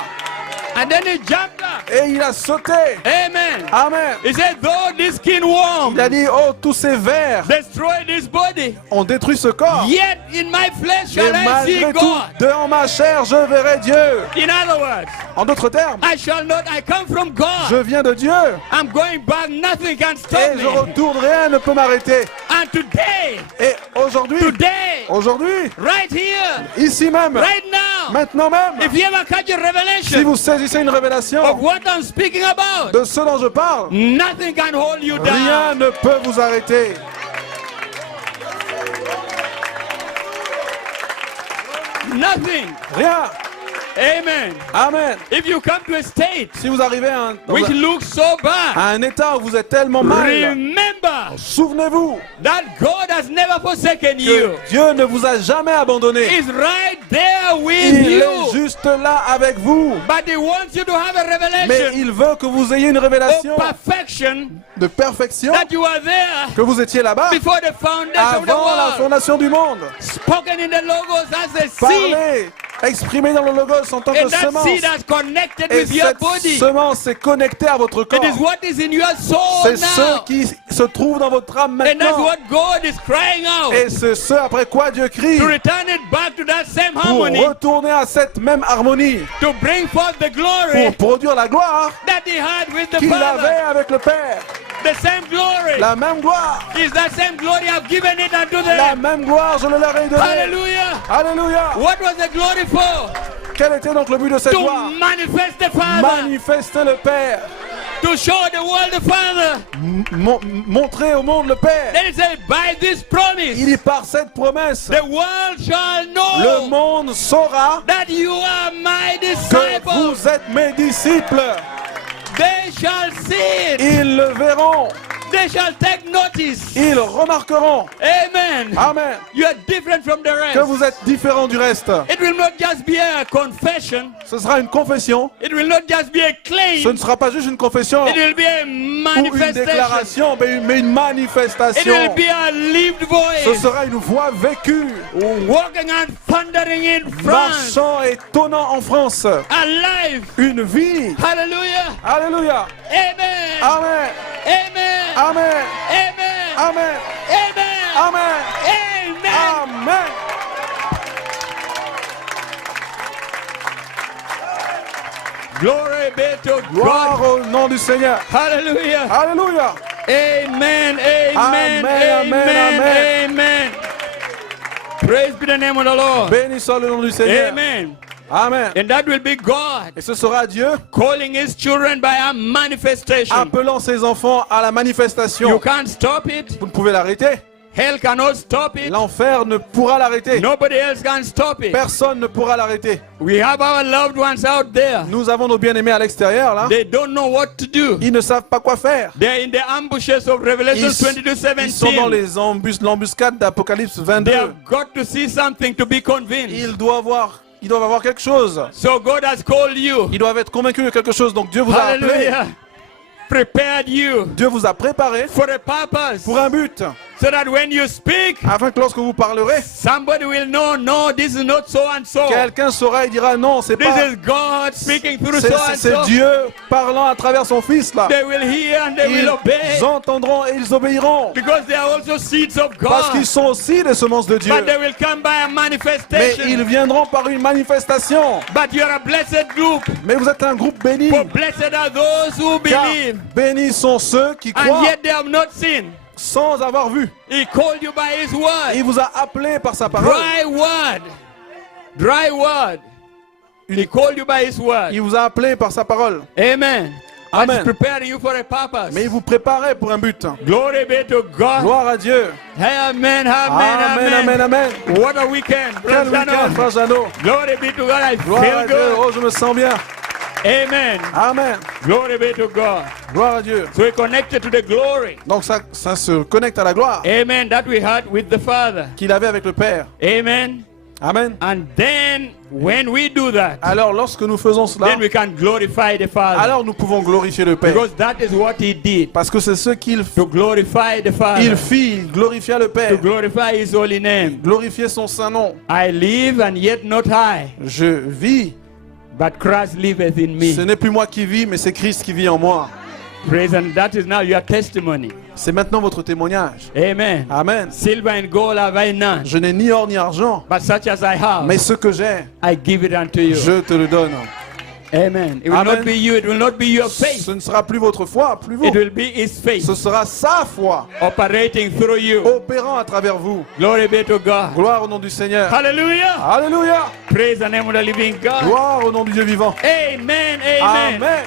And then he jumped up. et il a sauté. Amen. Amen. He said, though this skin worm Il a dit, oh, tous ces vers destroy this body, ont détruit ce corps. yet in my flesh Et shall I see malgré tout, God. dans ma chair, je verrai Dieu. In other words, En d'autres termes, I come from God. je viens de Dieu I'm going back, nothing can stop et me. je retourne, rien ne peut m'arrêter. And today, Et aujourd'hui, right here, ici même, right now, maintenant même, if you ever catch a si revelation vous saisissez une of révélation what I'm speaking about, de ce dont je parle, nothing can hold you down. rien ne peut vous arrêter. Nothing. Rien. Amen. Amen. If you come to a state Si vous arrivez à which looks so bad, un état où vous êtes tellement mal, remember souvenez-vous that God has never forsaken que you. Dieu ne vous a jamais abandonné. He's right there with Il est you. juste là avec vous. But He wants you to have a Mais revelation il veut que vous ayez une révélation of perfection, de perfection, that you are there que vous étiez là-bas before the foundation of the avant la world, fondation du monde. spoken in the logos as a seed, Parlez, exprimez dans le logos en tant que and that semence. seed has connected Et with your cette body. semence est connectée à votre corps. It is what is in your soul C'est ce now, qui se trouve dans votre âme and that's maintenant. what God is crying out, Et c'est ce après quoi Dieu crie to return it back to that same pour harmony, retourner à cette même harmonie, to bring forth the glory pour produire la gloire that He had with the qu'il avait Father. avec le Père. The same glory La même gloire, is that same glory I've given it unto la them. même gloire, je le leur ai donné. Hallelujah. Alléluia. What was the glory for? Quel était donc le but de cette To gloire? manifest the Father, Manifester le Père, to show the world the Father. montrer au monde le Père. Then it said, by this promise, Il dit par cette promesse, the world shall le know monde saura that you are my que disciples. vous êtes mes disciples. They shall see it. Ils le verront, They shall take notice. ils remarqueront. Amen. Amen. You are different from the Que rest. vous êtes différents du reste. It will not just be a confession. Ce sera une confession. It will not just be a Ce claim. ne sera pas juste une confession It will be a ou une manifestation. déclaration, mais une It will manifestation. be a lived Ce voice, sera une voix vécue, walking and thundering in France, marchant et tonnant en France. alive. Une vie. Hallelujah. Alléluia. Amen. Amen. Amen. Amen. Amen. Amen. Amen. Amen. Amen. Amen. Glory be to Gloire God. au nom du Seigneur. Hallelujah. Alléluia. Amen. Amen. Amen, Amen. amen, Amen. Praise be the name of the Lord. Béni soit le nom du Seigneur. Amen. Amen. And that will be God Et ce sera Dieu calling His children by a manifestation. appelant ses enfants à la You manifestation. can't stop it. Vous ne pouvez l'arrêter. Hell cannot stop it. L'enfer ne pourra l'arrêter. Nobody else can stop it. Personne ne pourra l'arrêter. We have our loved ones out there. Nous avons nos bien-aimés à l'extérieur là. They don't know what to do. Ils ne savent pas quoi faire. They're in the ambushes of Revelation Ils sont dans 22:17. les l'embuscade d'Apocalypse 22. They have got to see something to be convinced. Ils doivent Ils doivent avoir quelque chose. So God has called you. Ils doivent être convaincus de quelque chose. Donc Dieu vous a appelé. Hallelujah. Prepared you Dieu vous a préparé for a purpose. pour un but. So that when you speak, Afin que lorsque vous parlerez, somebody will know, no, this is not so and so. quelqu'un saura et dira non, c'est This pas. is God speaking through so and C'est so. Dieu parlant à travers son Fils là. They will hear and they will obey. Ils entendront et ils obéiront. Because they are also seeds of Parce God. qu'ils sont aussi des semences de Dieu. But they will come by a Mais manifestation. ils viendront par une manifestation. But you are a blessed group. Mais vous êtes un groupe béni. For blessed are those who Car believe. bénis sont ceux qui And croient yet they have not seen. sans avoir vu. He called you by his word. Il vous a appelé par sa parole. Dry word. Dry word. He called you by his word. Il vous a appelé par sa parole. Amen. And Amen. he's preparing you for a purpose. Mais il vous préparait pour un but. Glory be to God. Gloire à Dieu. Amen. Amen. Amen, amen, amen. What a weekend. Quel week-end, frère Jeannot. Glory be to God. I Gloire à feel Dieu. good. Oh, je me sens bien. Amen. Amen. Glory be to God. Gloire à Dieu. So we're connected to the glory. Donc ça se connecte à la gloire Amen. That we had with the Father. qu'il avait avec le Père. Amen. Amen. And then when we do that, Alors lorsque nous faisons cela, then we can glorify the Father. alors nous pouvons glorifier le Père. Because that is what he did. Parce que c'est ce qu'il To glorify the Father. fit, il glorifia le To Père. glorify his holy name. Glorifier son saint nom. I live and yet not I, Je vis, but Christ liveth in ce me. n'est plus moi qui vis, mais c'est Christ qui vit en moi. Praise, and that is now your testimony. C'est maintenant votre témoignage. Amen. Amen. Silver and gold have I none, Je n'ai ni or ni argent, but such as I have, mais ce que j'ai, I give it unto you. je te le donne. Amen. It will Amen. not be you, it will not be your faith. Ce ne sera plus votre foi, plus vous. It will be his faith Ce sera sa foi operating through you. opérant à travers vous. Glory be to God. Gloire au nom du Seigneur. Hallelujah. Alléluia. Praise the name of the living God. Gloire au nom du Dieu vivant. Amen. Amen. Amen.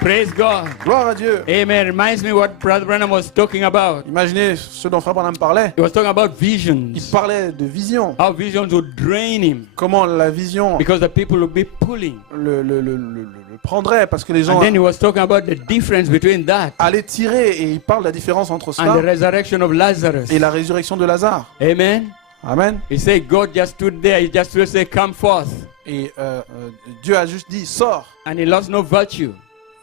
Praise God. Gloire à Dieu. Amen. Reminds me what Brother Branham was talking about. Imaginez ce dont Frère Branham parlait. He was talking about Il visions. parlait de vision. How visions would drain him Comment la vision because the people would be pulling. le prendrait parce que les gens And then he was talking about the difference between that allaient tirer et il parle de la différence entre and the cela resurrection of Lazarus. et la résurrection de Lazare. Amen. Amen. He said God just stood there. He just would say, "Come forth," Et Dieu a juste dit sors. and he lost no virtue.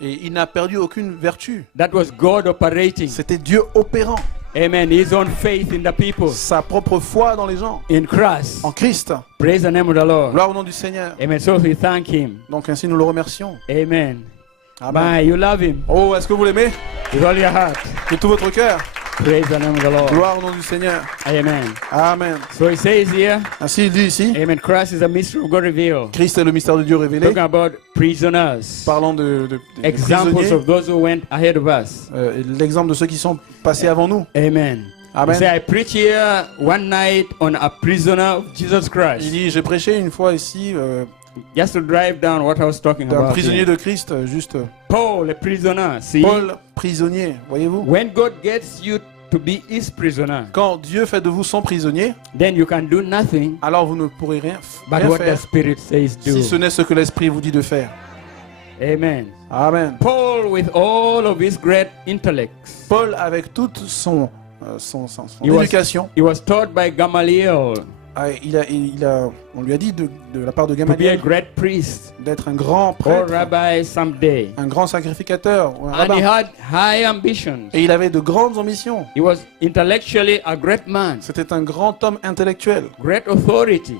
Et il n'a perdu aucune vertu. That was God operating. C'était Dieu opérant Amen. His own faith in the people sa propre foi dans les gens. in Christ. En Christ. Praise the name of the Lord. Gloire au nom du Seigneur. Amen. So we thank him. Donc ainsi nous le remercions. Amen. Amen. My, you love him Oh, est-ce que vous l'aimez with all your heart. de tout votre cœur? Praise the name of the Lord. Gloire au nom du Seigneur. Amen. Amen. So he says here, Ainsi il dit ici, Amen. Christ is a mystery of God revealed. Christ est le mystère de Dieu révélé. Talking about prisoners. Parlant des Examples prisonniers, of those who went ahead of us. l'exemple de ceux qui sont passés avant nous. Amen. Amen. He said, I preach here one night on a prisoner of Jesus Il Christ. dit, j'ai prêché une fois ici Just to drive down what I was talking d'un about. prisonnier here. de Christ, juste Paul, a prisoner. See, Paul, prisonnier, voyez-vous. when God gets you to be his prisoner, Quand Dieu fait de vous son prisonnier, then you can do nothing alors vous ne pourrez rien but what the faire Spirit says do. si ce n'est ce que l'Esprit vous dit de faire. Amen. Amen. Paul, with all of his great intellects, Paul, avec toute son He was- éducation, he was taught by Gamaliel on lui a dit de la part de to be a Gamaliel great priest d'être un grand or prêtre, rabbi someday. un grand sacrificateur ou un And he rabbin. had high ambitions. Et il avait de grandes ambitions. He was intellectually a great man, C'était un grand homme intellectuel, great authority,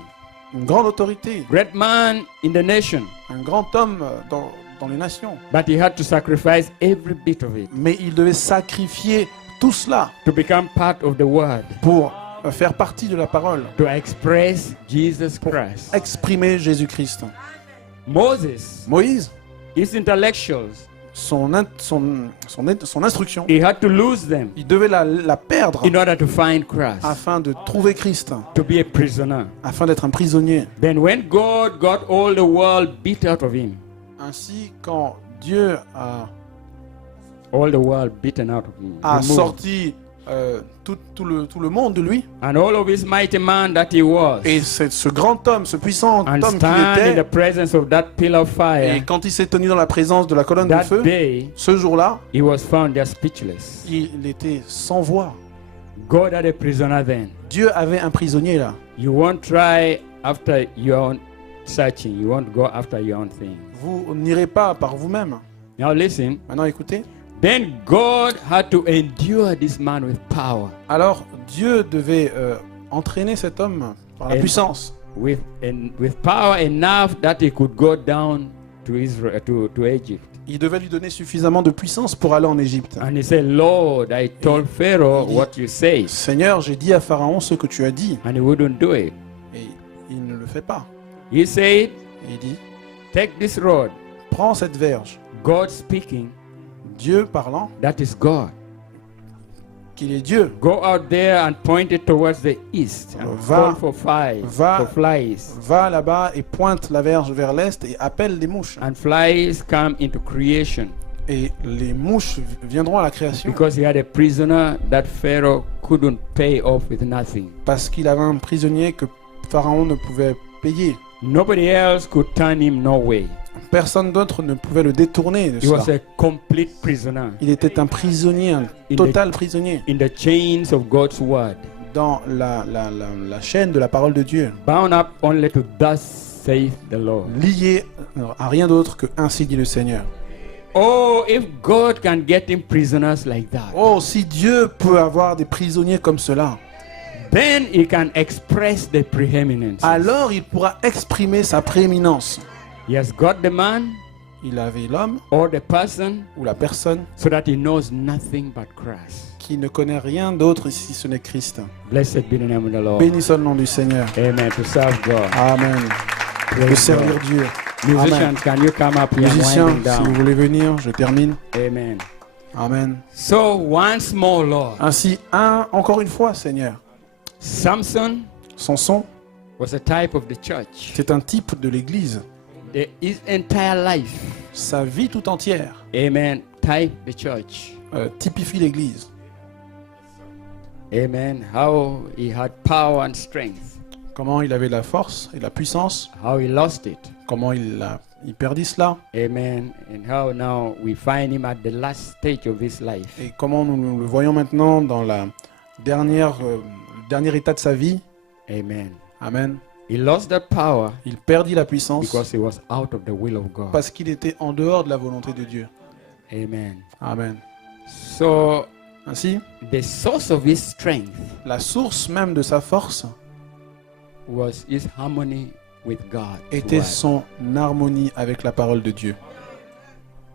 une grande autorité, great man in the nation. un grand homme dans les nations. But he had to sacrifice every bit of it Mais il devait sacrifier tout cela to become part of the word, pour faire partie de la parole, to express Jesus Christ. exprimer Jésus-Christ. Moses, Moïse, his intellectuals, son instruction, he had to lose them il devait la perdre in order to find Christ, afin de trouver Christ, to be a prisoner. afin d'être un prisonnier. Then when God got all the world beat out of him, Ainsi, quand Dieu a all the world beaten out of him, removed, sorti tout le monde de lui, and all of his mighty man that he was, et ce grand homme, ce puissant and homme qu'il stand in the était, presence of that pillar of et fire, quand il s'est tenu dans la présence de la colonne de that feu, day ce jour-là, he was found just speechless. il était sans voix. God had a prisoner then. Dieu avait un prisonnier là. You won't try after searching. You won't go after your own thing. Vous n'irez pas par vous-même. Now listen. Maintenant, écoutez. Then God had to endure this man with power. Alors, Dieu devait entraîner cet homme par la Et- puissance. With power enough that he could go down to Israel, to Egypt. Il devait lui donner suffisamment de puissance pour aller en Égypte. And he said, Lord, I told Pharaoh il dit- what you say. Seigneur, j'ai dit à Pharaon ce que tu as dit. And he wouldn't do it. Et il ne le fait pas. He said, Et il dit, take this road. prends cette verge. God speaking, Dieu parlant, that is God. qu'il est Dieu. Go out there and point it towards the east and Va- call for flies, va- for flies. Va là-bas et pointe la verge vers l'est et appelle les mouches. And flies come into creation Et les mouches viendront à la création because he had a prisoner that Pharaoh couldn't pay off with nothing. parce qu'il avait un prisonnier que Pharaon ne pouvait payer. Nobody else could turn him no way. Personne d'autre ne pouvait le détourner de He was cela. a complete prisoner Il était un prisonnier, un total prisonnier, in the chains of God's word, dans la chaîne de la parole de Dieu, bound up only to thus saith the Lord. lié à rien d'autre que ainsi dit le Seigneur. Oh, if God can get him prisoners like that, Oh, si Dieu peut avoir des prisonniers comme cela, then he can express the preeminence. alors il pourra exprimer sa prééminence. He has got the man Il avait l'homme or the person ou la personne so that he knows nothing but Christ. qui ne connaît rien d'autre si ce n'est Christ. Blessed be the name of the Lord. Bénissons le nom du Seigneur. Amen. To serve God. Amen. De Praise servir God. Dieu. Musicians, Amen. can you come up here? I'm Musiciens, winding si vous down. voulez venir, je termine. Amen. Amen. So once more, Lord, Ainsi, encore une fois, Seigneur, Samson Samson, was a type of the church. c'est un type de l'Église. His entire life, Sa vie tout entière amen, type the church. typifie l'Église. Amen. How he had power and strength. Comment il avait la force et la puissance, How he lost it. comment il perdit cela, Amen. And how now we find him at the last stage of his life. et comment nous le voyons maintenant dans le dernier état de sa vie. Amen. Amen. He lost that power Il perdit la puissance because he was out of the will of God. parce qu'il était en dehors de la volonté de Dieu. Amen. Amen. So Ainsi, the source of his strength la source même de sa force was his harmony with God. était son harmonie avec la parole de Dieu.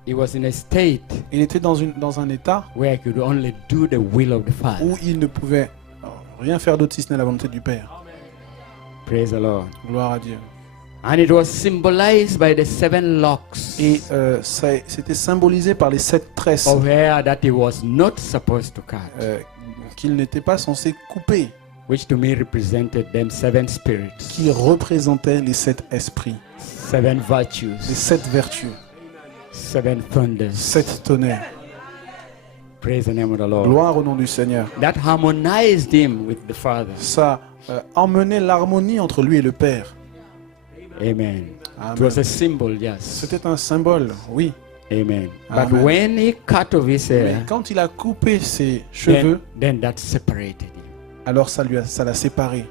He was in a state Il était dans un état where he could only do the will of the Father. où il ne pouvait rien faire d'autre si ce n'est la volonté du Père. Praise the Lord. Gloire à Dieu. And it was symbolized by the 7 locks Et c'était symbolisé par les 7 tresses of hair that he was not supposed to cut, qu'il n'était pas censé couper, which to me represented them 7 spirits, qui représentaient les 7 esprits, 7 les virtues, 7 vertus, 7 thunders. 7 tonnerres. Praise the name of the Lord. Gloire au nom du Seigneur. That harmonized him with the Father. Ça emmenait l'harmonie entre lui et le Père. Amen. Amen. It was a symbol, yes. C'était un symbole, oui. Amen. But Amen. when he cut off his Mais hair, quand il a coupé ses cheveux, then that separated him. alors ça l'a séparé.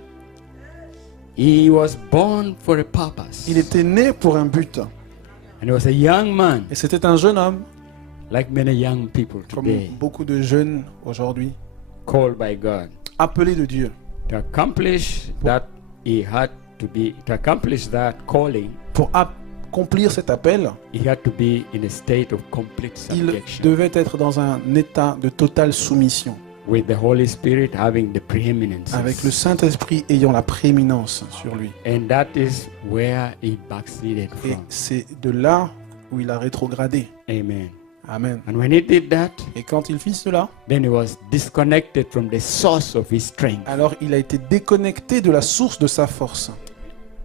He was born for a purpose. Il était né pour un but. And he was a young man, Et c'était un jeune homme, like many young people comme today, beaucoup de jeunes aujourd'hui, called by God. appelé de Dieu. To accomplish that, he had to be, to accomplish that calling, Pour accomplir cet appel, he had to be in a state of complete il subjection, devait être dans un état de totale soumission, with the Holy Spirit having the preeminence. avec le Saint-Esprit ayant la prééminence sur lui. And that is where he backslided Et from. c'est de là où il a rétrogradé. Amen. Amen. And when he did that, Et quand il fit cela, then he was disconnected from the source of his strength. alors il a été déconnecté de la source de sa force.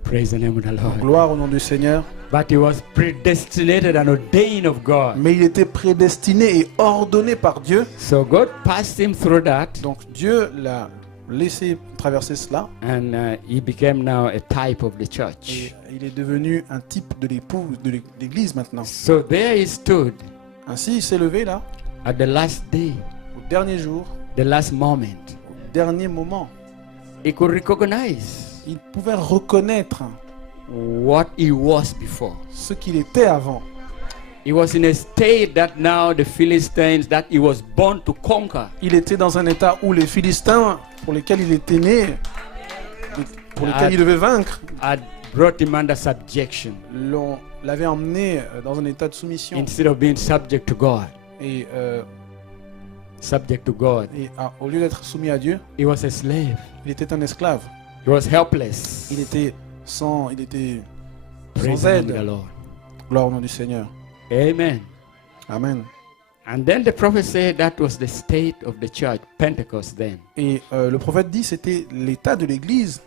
Praise the name of the Lord. Gloire au nom du Seigneur. But he was predestinated and ordained of God. Mais il était prédestiné et ordonné par Dieu. So God passed him through that, Donc Dieu l'a laissé traverser cela. and he became now a type of the Et church. il est devenu un type de l'épouse de l'Église maintenant. So there he stood Ainsi, il s'est levé là, at the last day, au dernier jour, the last moment. au dernier moment. He could recognize Il pouvait reconnaître what he was before. ce qu'il était avant. He was in a state that now the Philistines that he was born to conquer Il était dans un état où les Philistins, pour lesquels il était né, pour lesquels il devait vaincre, had brought him under subjection l'avaient emmené dans un état de soumission. instead of being subject to God. Et, Subject to God. au lieu d'être soumis à Dieu, He was a slave. il était un esclave. He was helpless. Il était sans Praise the name of aide. the Lord. Gloire au nom du Seigneur. Amen. Amen. And then the prophet said that was the state of the church, Pentecost then. Et le prophète dit c'était l'état de l'Église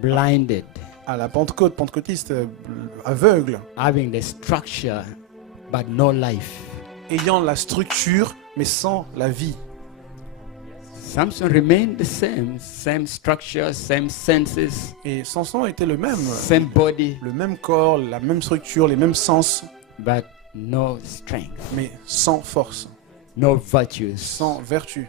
Blinded, à la Pentecôte, pentecôtiste, aveugle, having the structure but no life. ayant la structure mais sans la vie. Samson remained the same structure, same senses, Et Samson était le same body, même corps, la même structure, les mêmes sens, but no strength, mais sans force, no virtues. sans vertu.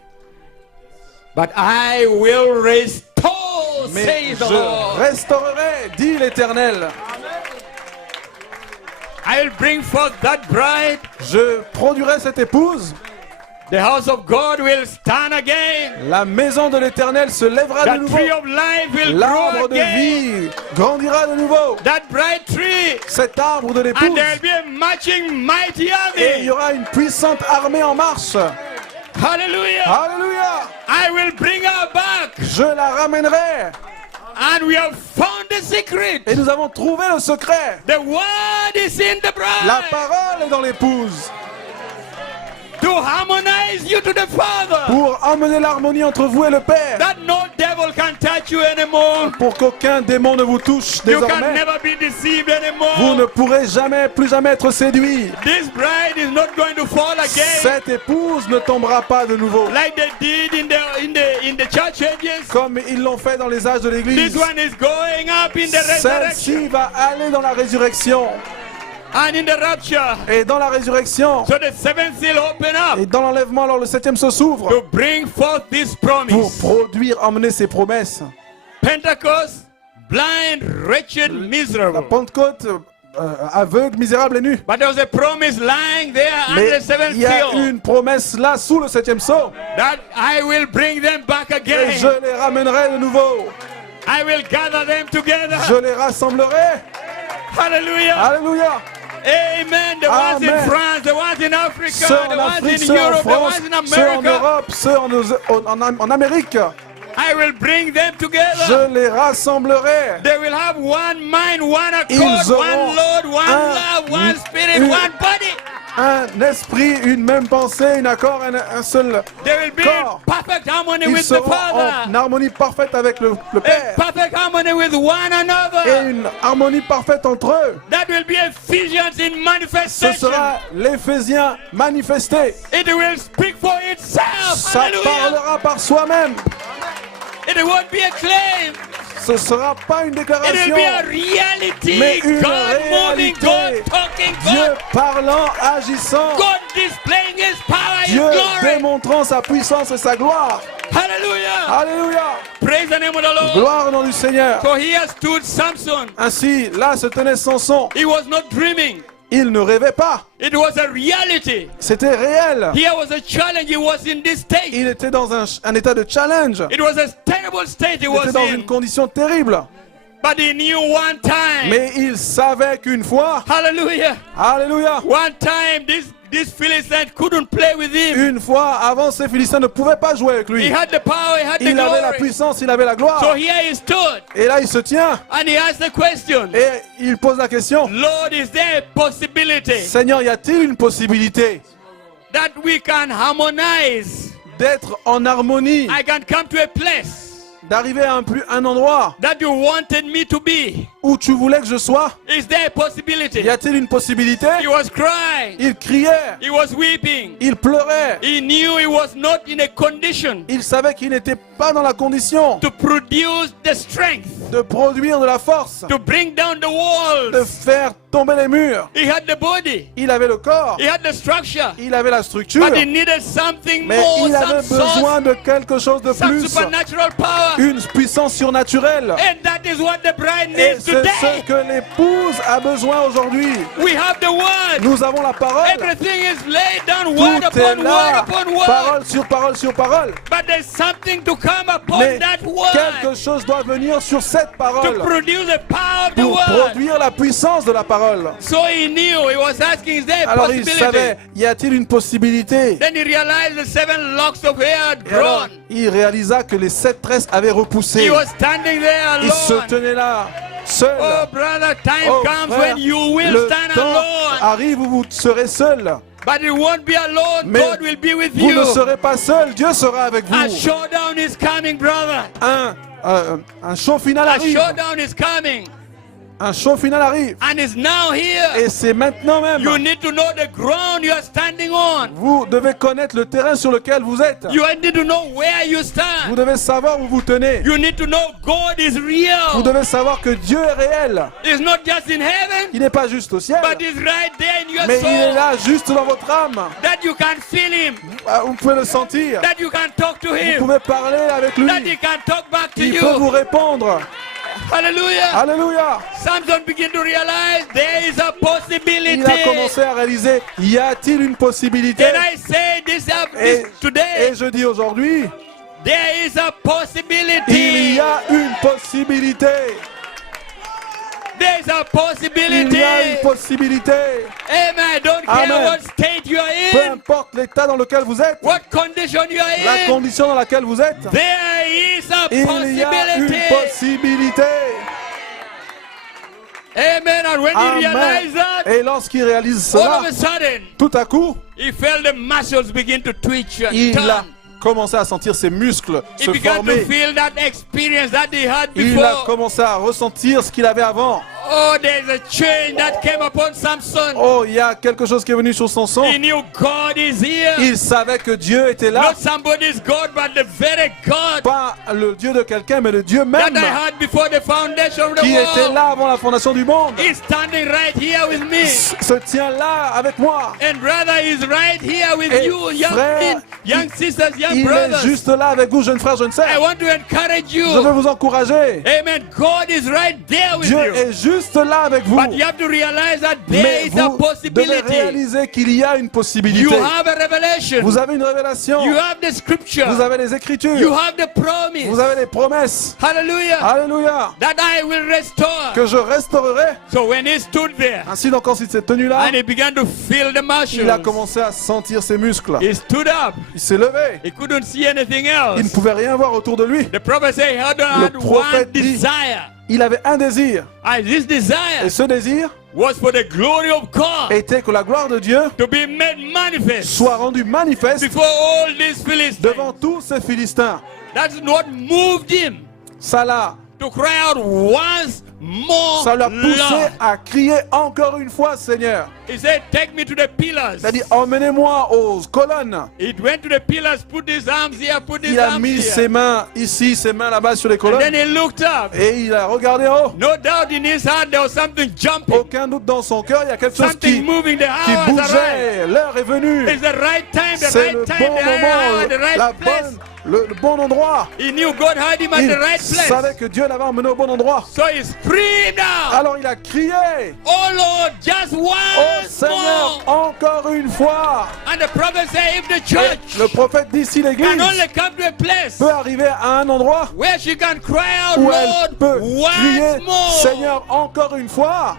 But I will restore, Mais says the je Lord. restaurerai, dit l'Éternel. I will bring forth that bride. Je produirai cette épouse. The house of God will stand again. La maison de l'Éternel se lèvera de That nouveau. tree of life will grow L'arbre de again. vie grandira de nouveau. That bright tree. Cet arbre de And l'épouse. there will be a marching mighty Et il y army. aura une puissante armée en marche. Hallelujah. Alléluia. I will bring her back. Je la ramènerai. And we have found the secret. Et nous avons trouvé le secret. The word is in the La bride. parole est dans l'épouse. To harmonize you to the Father. Pour emmener l'harmonie entre vous et le Père. That no devil can touch you anymore. Pour qu'aucun démon ne vous touche You can désormais. never be deceived Vous ne anymore. pourrez plus jamais être séduit. This bride is not going to fall again Cette épouse ne tombera pas de nouveau. like they did in the church ages. Comme ils l'ont fait dans les âges de This l'Église. one is going up in the resurrection Celle-ci va aller dans la résurrection. and in the rapture. Et dans la résurrection. So the seventh seal open up Et dans l'enlèvement, alors le septième se s'ouvre. to bring forth this Pour promise. produire, emmener ses promesses. Pentecost, blind, wretched, La miserable. Pentecôte, aveugle, misérable et nu. But there was a promise lying there under Mais the seventh il y a seal une promesse là, sous le septième sceau. that I will bring them back Et again. je les ramènerai de nouveau. I will gather them together. Je les rassemblerai. Hallelujah. Alléluia. Amen. The ones in Amen. France, the ones in Africa, Ceux en the ones Afrique, in ceux en Europe, the France, ones in ceux en America. Europe, ceux en Amérique. I will bring them Je together. les rassemblerai. They will have one mind, one accord, Ils auront one Lord, one un- love, one spirit, une- one body. Un esprit, une même pensée, un accord, un seul They will be corps. in perfect harmony Ils with the seront en Father, harmonie parfaite avec le in Père. perfect harmony with one Et another. une harmonie parfaite entre eux. That will be Ephesians in Ce manifestation. sera l'Éphésiens manifesté. It will speak for itself. Ça Hallelujah. parlera par soi-même. It won't be a claim. Ce ne sera pas une It will déclaration, be a reality. mais une God moving, God réalité. talking, Dieu God, parlant, agissant, God displaying His power, His Dieu glory. démontrant sa puissance et sa gloire. Hallelujah. Alléluia. Praise the name of the Lord. Gloire au nom du Seigneur. So here stood Samson. Ainsi, là se tenait Samson. He was not dreaming. Il ne rêvait pas. It was a reality. C'était réel. Here was a challenge. He was in this state. Il était dans un état de challenge. It was a terrible state he Il was était dans une in. condition terrible. But he knew one time. Mais il savait qu'une fois, Hallelujah. alléluia, One time this Philistine couldn't play with him. une fois avant, ces Philistins ne pouvaient pas jouer avec He lui. had the power, he had the Il avait la glory. puissance, il avait la So gloire. here he stood Et là, il se tient and he asked the question, et il pose la question. Lord, is there a possibility Seigneur, y a-t-il une possibilité that we can harmonize? d'être en harmonie, I can come to a place d'arriver à un endroit that you wanted me to be. où tu voulais que je sois? Is there a possibility? Y a-t-il une possibilité? He was crying. Il criait, He was weeping. il pleurait, He knew he was not in a condition il savait qu'il n'était pas dans la condition to produce the strength, de produire de la force, to bring down the de walls. faire tomber les murs. He had the body. Il avait le corps, He had the structure. il avait la structure, But he needed something mais more, il avait some source, besoin de quelque chose de some plus, supernatural power. une puissance surnaturelle. And that is what the bride Et needs C'est today. ce que l'épouse a besoin aujourd'hui. We have the word. Nous avons la parole. Everything is laid down word Tout est upon word là. upon word. Parole sur parole sur parole. But there's something to come upon Mais that word quelque chose doit venir sur cette to parole produce the power of the pour word. produire la puissance de la parole. So he knew, he was asking, is there a Alors il possibility? savait, y a-t-il une possibilité? Then he realized the 7 locks of hair had Et alors, grown. il réalisa que les 7 tresses avaient repoussé. He was standing there Il se alone. tenait là, seul. Oh brother, time Oh, comes frère, when you will le stand temps alone. arrive où vous serez seul. But you won't be alone. Mais God will be with vous you. ne serez pas seul, Dieu sera avec A vous. showdown is coming, brother. Un show final A arrive. showdown is coming. Un show final arrive. And it's now here. Et c'est maintenant même. You need to know the ground you are standing on. Vous devez connaître le terrain sur lequel vous êtes. You need to know where you Vous stand. devez savoir où vous tenez. You need to know God is Vous real. devez savoir que Dieu est réel. It's not just in heaven, Il n'est pas juste au ciel, but it's right there in your mais il est soul. là juste dans votre âme. That you can feel Him. Vous pouvez le sentir. That you can talk to Vous Him. pouvez parler avec lui. That He can talk back to Il peut vous you. répondre. Hallelujah. Alléluia. Samson begin to realize there is a Il a possibility. commencé à réaliser, y a-t-il une possibilité? Can I say this Et today? je dis aujourd'hui, There is a il possibility. y a une possibilité. There is a Il y a une possibility. possibilité. Amen. I don't care Amen. what state you are Peu in, importe l'état dans lequel vous êtes, what condition you la are in. condition dans laquelle vous êtes, There is a il y a une possibility. possibilité. Amen. And when he Amen. realized that, Et lorsqu'il réalise all cela, of a sudden, tout à coup, he felt the muscles begin to twitch and il a turn. commencé à sentir ses muscles He se began to former. feel that experience that he had Il a before. commencé à ressentir ce qu'il avait avant. Oh, there's a change that came upon Samson. Oh, il y a quelque chose qui est venu sur son sang. He knew God is here. Il savait que Dieu était là. Not somebody's God, but the very God Pas le Dieu de quelqu'un, mais le Dieu that même I had before the foundation of the qui était world. là avant la fondation du monde. He's standing right here with me. Se tient là avec moi. And brother is right here with Et you, young frère, men, young sisters, young Il est brothers. juste là avec vous, jeunes frères, jeunes I sœurs. want to encourage Je veux you. vous encourager. Amen. God is right there with Dieu you. est juste là avec vous. But you have to realize that there Mais is a vous devez possibility. réaliser qu'il y a une You possibilité. have a revelation. Vous avez une révélation. You have the scripture. Vous avez les You Écritures. have the promise. Vous avez les promesses. Hallelujah. Alléluia. That I will restore. Que je restaurerai. So when he stood there Ainsi donc quand il s'est tenu là, and he began to feel the il a muscles, commencé à sentir ses muscles. he stood up. Il s'est levé. He couldn't see anything Il ne else. pouvait rien voir autour de lui. The prophet said he had one prophète dit- desire. Il avait un désir. And this desire Et ce désir was for the glory of God était que la gloire de Dieu to be made manifest soit rendue manifeste before all these Philistines. devant tous ces Philistins. That's what moved him Ça l'a, to cry out once more. ça l'a poussé Lord. à crier encore une fois, Seigneur. He said, take me to the pillars. Il a dit, emmenez-moi aux colonnes. He went to the pillars, put his arms here, put his Il a arms mis here. ses mains ici, ses mains là-bas sur les And colonnes. then he looked up. Et il a regardé en haut. No doubt in his heart there was something jumping, Aucun doute dans son cœur, il y a quelque chose something moving. The qui hour is arrived. bougeait. L'heure est venue. It's the right time, the C'est le right time, bon the right hour, moment, the right la place. bonne, le bon endroit. He knew God had him at Il the right savait place. que Dieu l'avait emmené au bon endroit. So he screamed out, Alors il a crié, oh Lord, just oh once Seigneur, more. encore une fois. And the prophet said, if the Et church le prophète dit, si l'église can only come to a place peut arriver à un endroit where she can cry out, où elle Lord, peut crier, once more. Seigneur, encore une fois,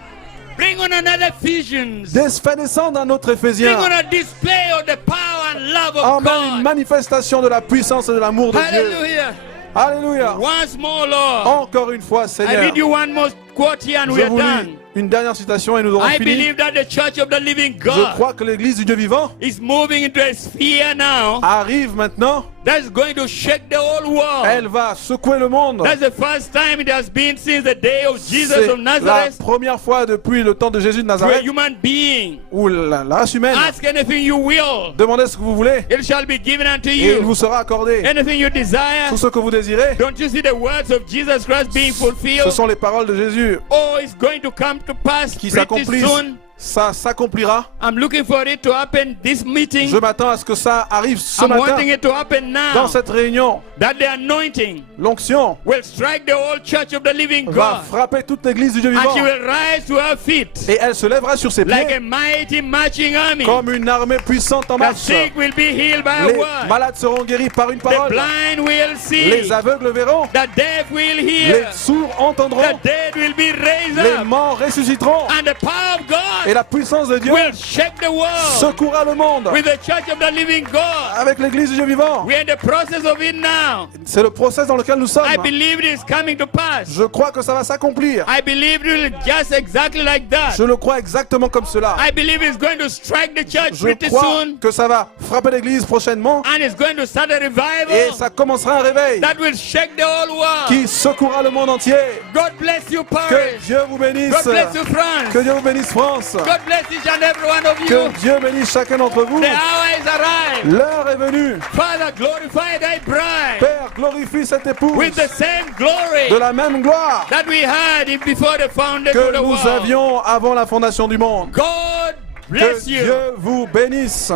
Bring on another Ephesians. fais descendre un autre Bring Éphésiens. on a display of the power and love of Emmène une God. manifestation de la puissance et de l'amour de Dieu. Hallelujah. Alléluia. Once more, Lord. Encore une fois, I Seigneur. read you one more quote here and we Je are vous lis done. une dernière citation et nous aurons I fini. believe that the church of the living Je God crois que l'église du Dieu vivant is moving into a sphere now arrive maintenant. that's going to shake the whole world. Elle va secouer le monde. That's the first time it has been since the day of Jesus C'est of la Nazareth. première fois depuis le temps de Jésus de To a Nazareth human being, où la race humaine ask anything you will, demandez ce que vous voulez it shall be given unto et il vous you. sera accordé. Anything you desire. Tout ce que vous désirez, Don't you see the words of Jesus Christ being ce fulfilled? sont les paroles de Jésus Oh, it's going to come to pass qui pretty s'accomplissent soon. ça s'accomplira. I'm looking for it to happen this meeting. Je m'attends à ce que ça arrive ce I'm matin wanting it to happen dans now. cette réunion. That the anointing L'onction will strike the whole church of the living va God. frapper toute l'église du Dieu And vivant she will rise to her feet et elle se lèvera sur ses like pieds a mighty marching army. comme une armée puissante en The marche. sick will be healed by a Les word. malades seront guéris par une The parole. blind will see. Les aveugles verront. The deaf will Les hear. sourds The entendront. dead will be raised Les up. morts ressusciteront. And the power of Et God la puissance de Dieu will shake the world secouera le monde with the church of the living God. avec l'église du Dieu vivant. We're in the process of it now. C'est le process dans lequel nous sommes. I believe it is coming to pass. Je crois que ça va s'accomplir. I believe it will just exactly like that. Je le crois exactement comme cela. I believe it's going to strike the church Je pretty crois soon. que ça va frapper l'église prochainement And it's going to start a et revival ça commencera un réveil that will shake the whole world. qui secouera le monde entier. God bless you, Que Paris. Dieu vous bénisse. God bless you, France. Que Dieu vous bénisse, France. God bless each and every one of you. Que Dieu bénisse chacun d'entre vous. The hour is arrived. L'heure est venue. Father, glorify thy bride Père, glorifie cette épouse with the same glory de la même gloire that we had it before the foundation of que the nous world. avions avant la fondation du monde. God Que bless you. Dieu vous bénisse.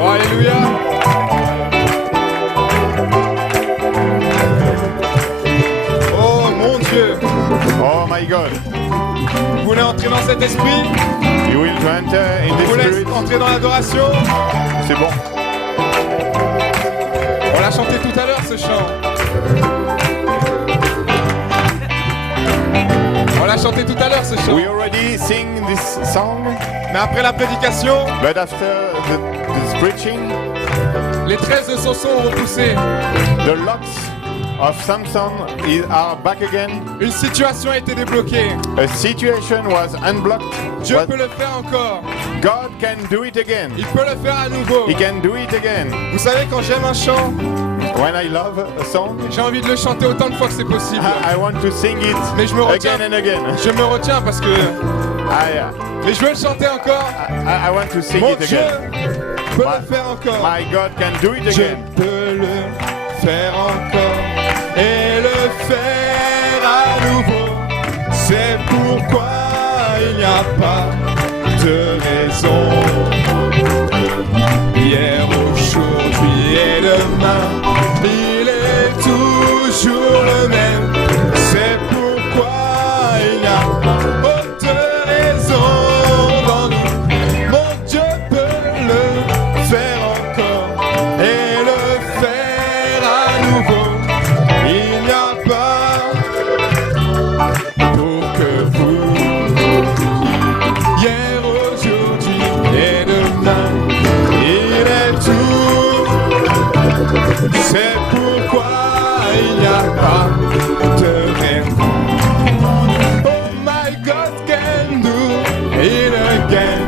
Oh, alléluia. Oh mon Dieu. Oh my God. Vous voulez entrer dans cet esprit? You will enter in Vous the voulez spirit. entrer dans l'adoration? C'est bon. On l'a chanté tout à l'heure ce chant. On l'a chanté tout à l'heure ce chant. We already sing this song, Mais après la prédication, but after this preaching, les 13 de Samson ont repoussé. the locks of Samson are back again. Une situation a été débloquée. A situation was unblocked. Dieu but peut le faire encore. God can do it again. Il peut le faire à nouveau. He can do it again. Vous savez, quand j'aime un chant, When I love a song, j'ai envie de le chanter autant de fois que c'est possible. I want to sing it Mais je me retiens. again and again. Je me retiens parce que... Mais je veux le chanter encore. I want to sing Mon it Dieu again. peut le faire encore. My God can do it Je again. peux le faire encore et le faire à nouveau. C'est pourquoi il n'y a pas de raison. Hier, aujourd'hui et demain, il est toujours le même. C'est pourquoi il n'y a pas de raison dans nous. Mon Dieu peut le faire encore et le faire à nouveau. Il n'y a pas pour que vous, hier, aujourd'hui et demain, il est tout. C'est pourquoi il n'y a pas de raison. Oh my God can do it again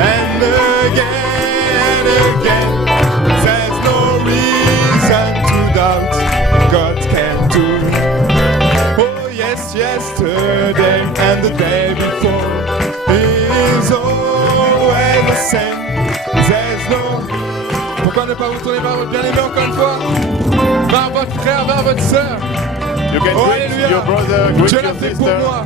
and again and again. There's no reason to doubt God can do. Oh yes, yesterday and the day before is always the same. There's no... Pourquoi ne pas vous tourner vers votre bien-aimé encore une fois? Vers votre frère, vers votre sœur. You can Oh, greet alléluia. your brother, greet Dieu your l'a fait pour sister. moi.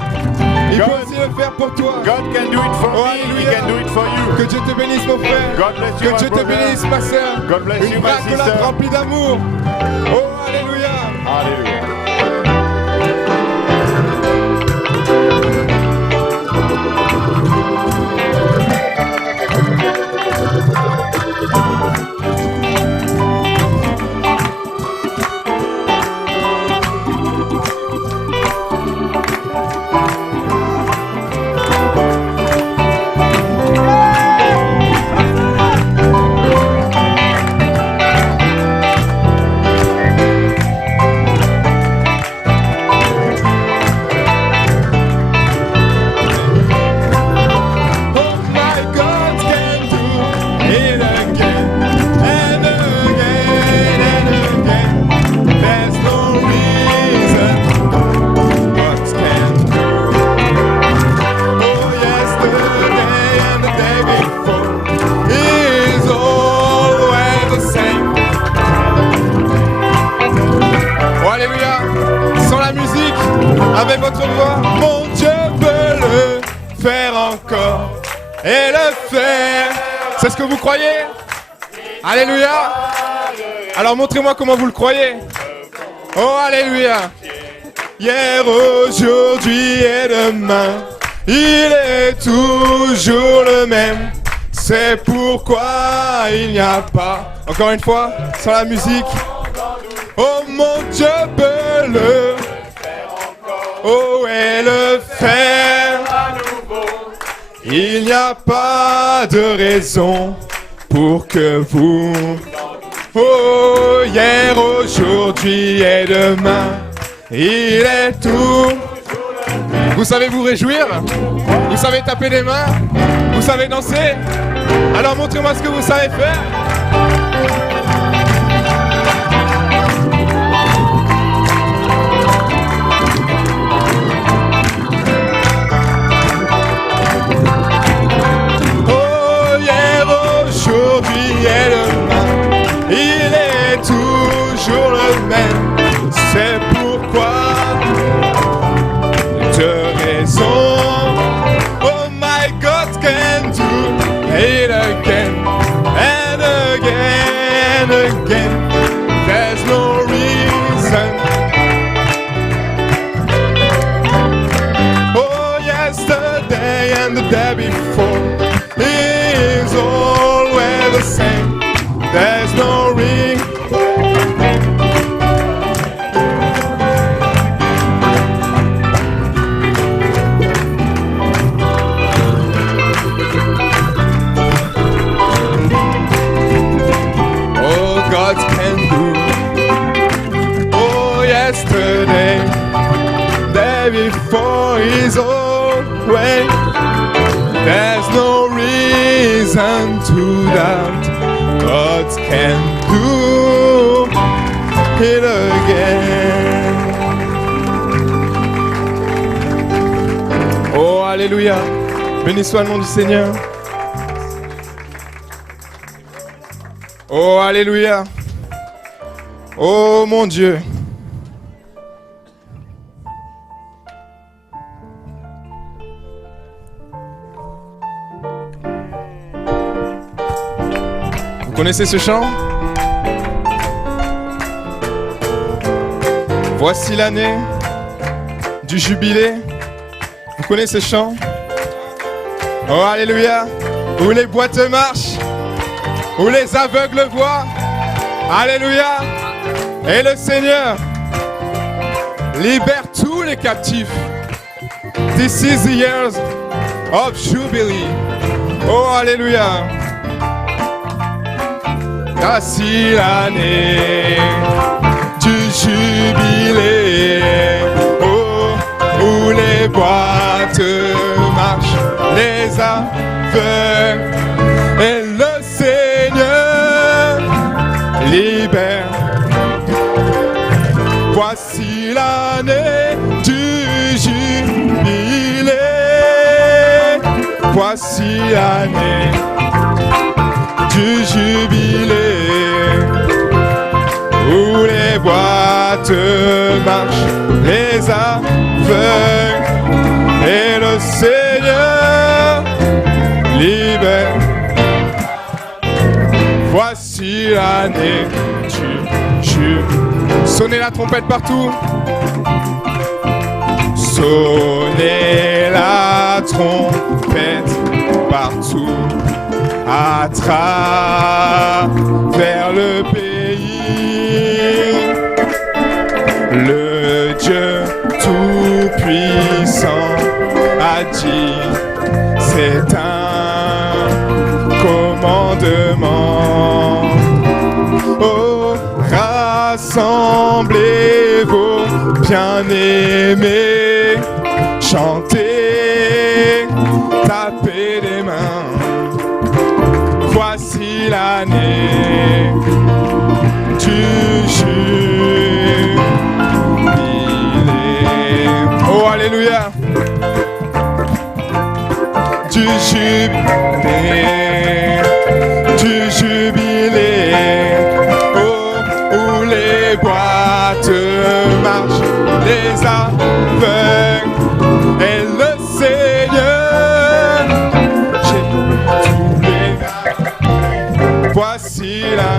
Il God- peut aussi le faire pour toi. God can do it for Oh, me, He alléluia. can do it for you. Que Dieu te bénisse mon frère. God bless Que you, my Dieu te brother. bénisse ma sœur. God bless you, Une my accolade sister. remplie d'amour. Oh alléluia. Hallelujah. alléluia. Sans la musique, avec votre voix. Mon Dieu peut le faire encore et le faire. C'est ce que vous croyez? Alléluia. Alors montrez-moi comment vous le croyez. Oh, alléluia. Hier, aujourd'hui et demain, il est toujours le même. C'est pourquoi il n'y a pas. Encore une fois, sans la musique. Oh, mon Dieu peut le faire encore. Oh, et le faire à nouveau. Il n'y a pas de raison pour que vous. Oh, hier, aujourd'hui et demain, il est tout. Vous savez vous réjouir? Vous savez taper des mains? Vous savez danser? Alors montrez-moi ce que vous savez faire. Oh, hier, aujourd'hui et demain, il est toujours le même. C'est pourquoi de raison. Oh my God can do it again and again and again. There's no reason. Oh, yesterday and the day before is always the same. There's no reason. Yesterday, day before is always. There's no reason to doubt God can do it again. Oh, alléluia. Béni soit le nom du Seigneur. Oh, alléluia. Oh, mon Dieu. Vous connaissez ce chant? Voici l'année du jubilé. Vous connaissez ce chant? Oh, alléluia. Où les boîtes marchent, où les aveugles voient. Alléluia. Et le Seigneur libère tous les captifs. This is the years of Jubilee. Oh, alléluia. Voici l'année du jubilé, oh, où les boîtes marchent, les aveugles, et le Seigneur libère. Voici l'année du jubilé, voici l'année du jubilé, où les boîtes marchent, les aveugles, et le Seigneur libère. Voici l'année du jubilé. Sonnez la trompette partout. Sonnez la trompette partout. À travers le pays, le Dieu Tout-Puissant a dit, c'est un commandement. Oh, rassemblez vos bien-aimés, chantez, tapez des mains. Voici l'année du jubilé. Oh, alléluia. Du jubilé. Du jubilé. Oh, où les boîtes les aveugles. Et le Seigneur, j'ai tous les gars. Voici la.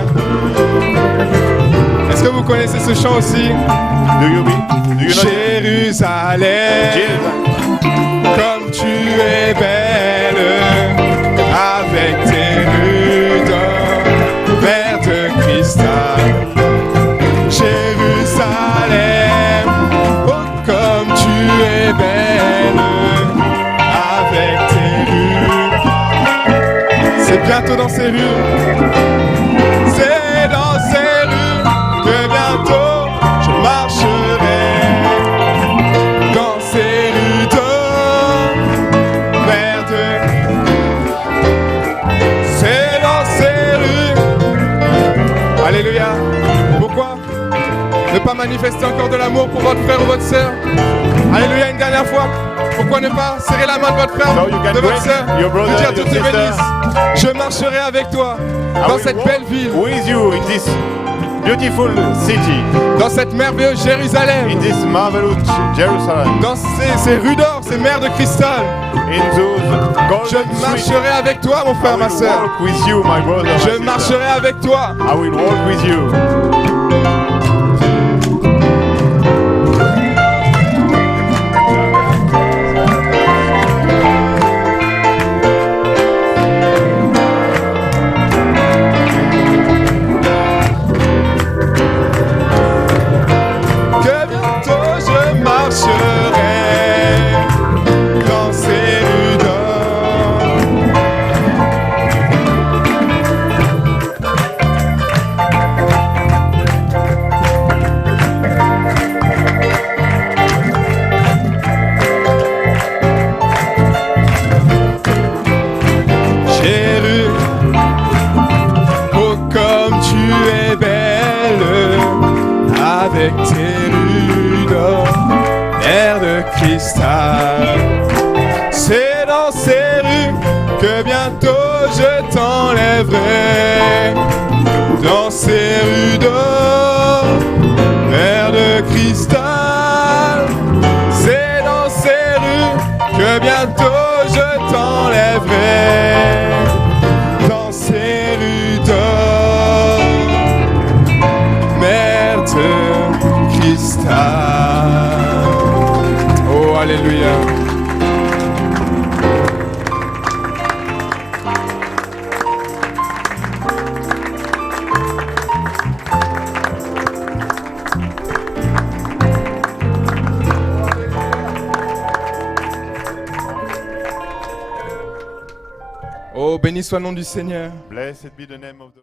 Est-ce que vous connaissez ce chant aussi? Do you know Jérusalem, comme tu es belle, avec tes rues d'or, verre de cristal. Jérusalem, oh comme tu es belle, avec tes rues. C'est bientôt dans ces rues. C'est dans ces rues que bientôt je marcherai. Dans ces rues d'or, vers de. C'est dans ces rues. Alléluia. Pourquoi ne pas manifester encore de l'amour pour votre frère ou votre sœur? Alléluia, une dernière fois. Pourquoi ne pas serrer la main de votre frère, So you can de votre greet sœur, your brother, lui dire your Dieu te sister. bénisse. Je marcherai avec toi I dans will cette walk belle ville, with you in this beautiful city, dans cette merveilleuse Jérusalem, in this marvelous Jerusalem, dans ces rues d'or, ces mers de cristal. in those Je golden streets. marcherai avec toi, mon I frère, ma will sœur. walk with you, my brother, my Je sister. marcherai avec toi. I will walk with you. Que bientôt je marcherai dans ces rues d'or. Jéru, oh comme tu es belle, avec tes rues d'or, air de cristal. C'est dans ces rues que bientôt je t'enlèverai. Dans ces rues d'or, air de cristal. C'est dans ces rues que bientôt je t'enlèverai. Dans ces rues d'or, mer de cristal. Oh, alléluia. Oh, béni soit le nom du Seigneur. Blessed be the name of the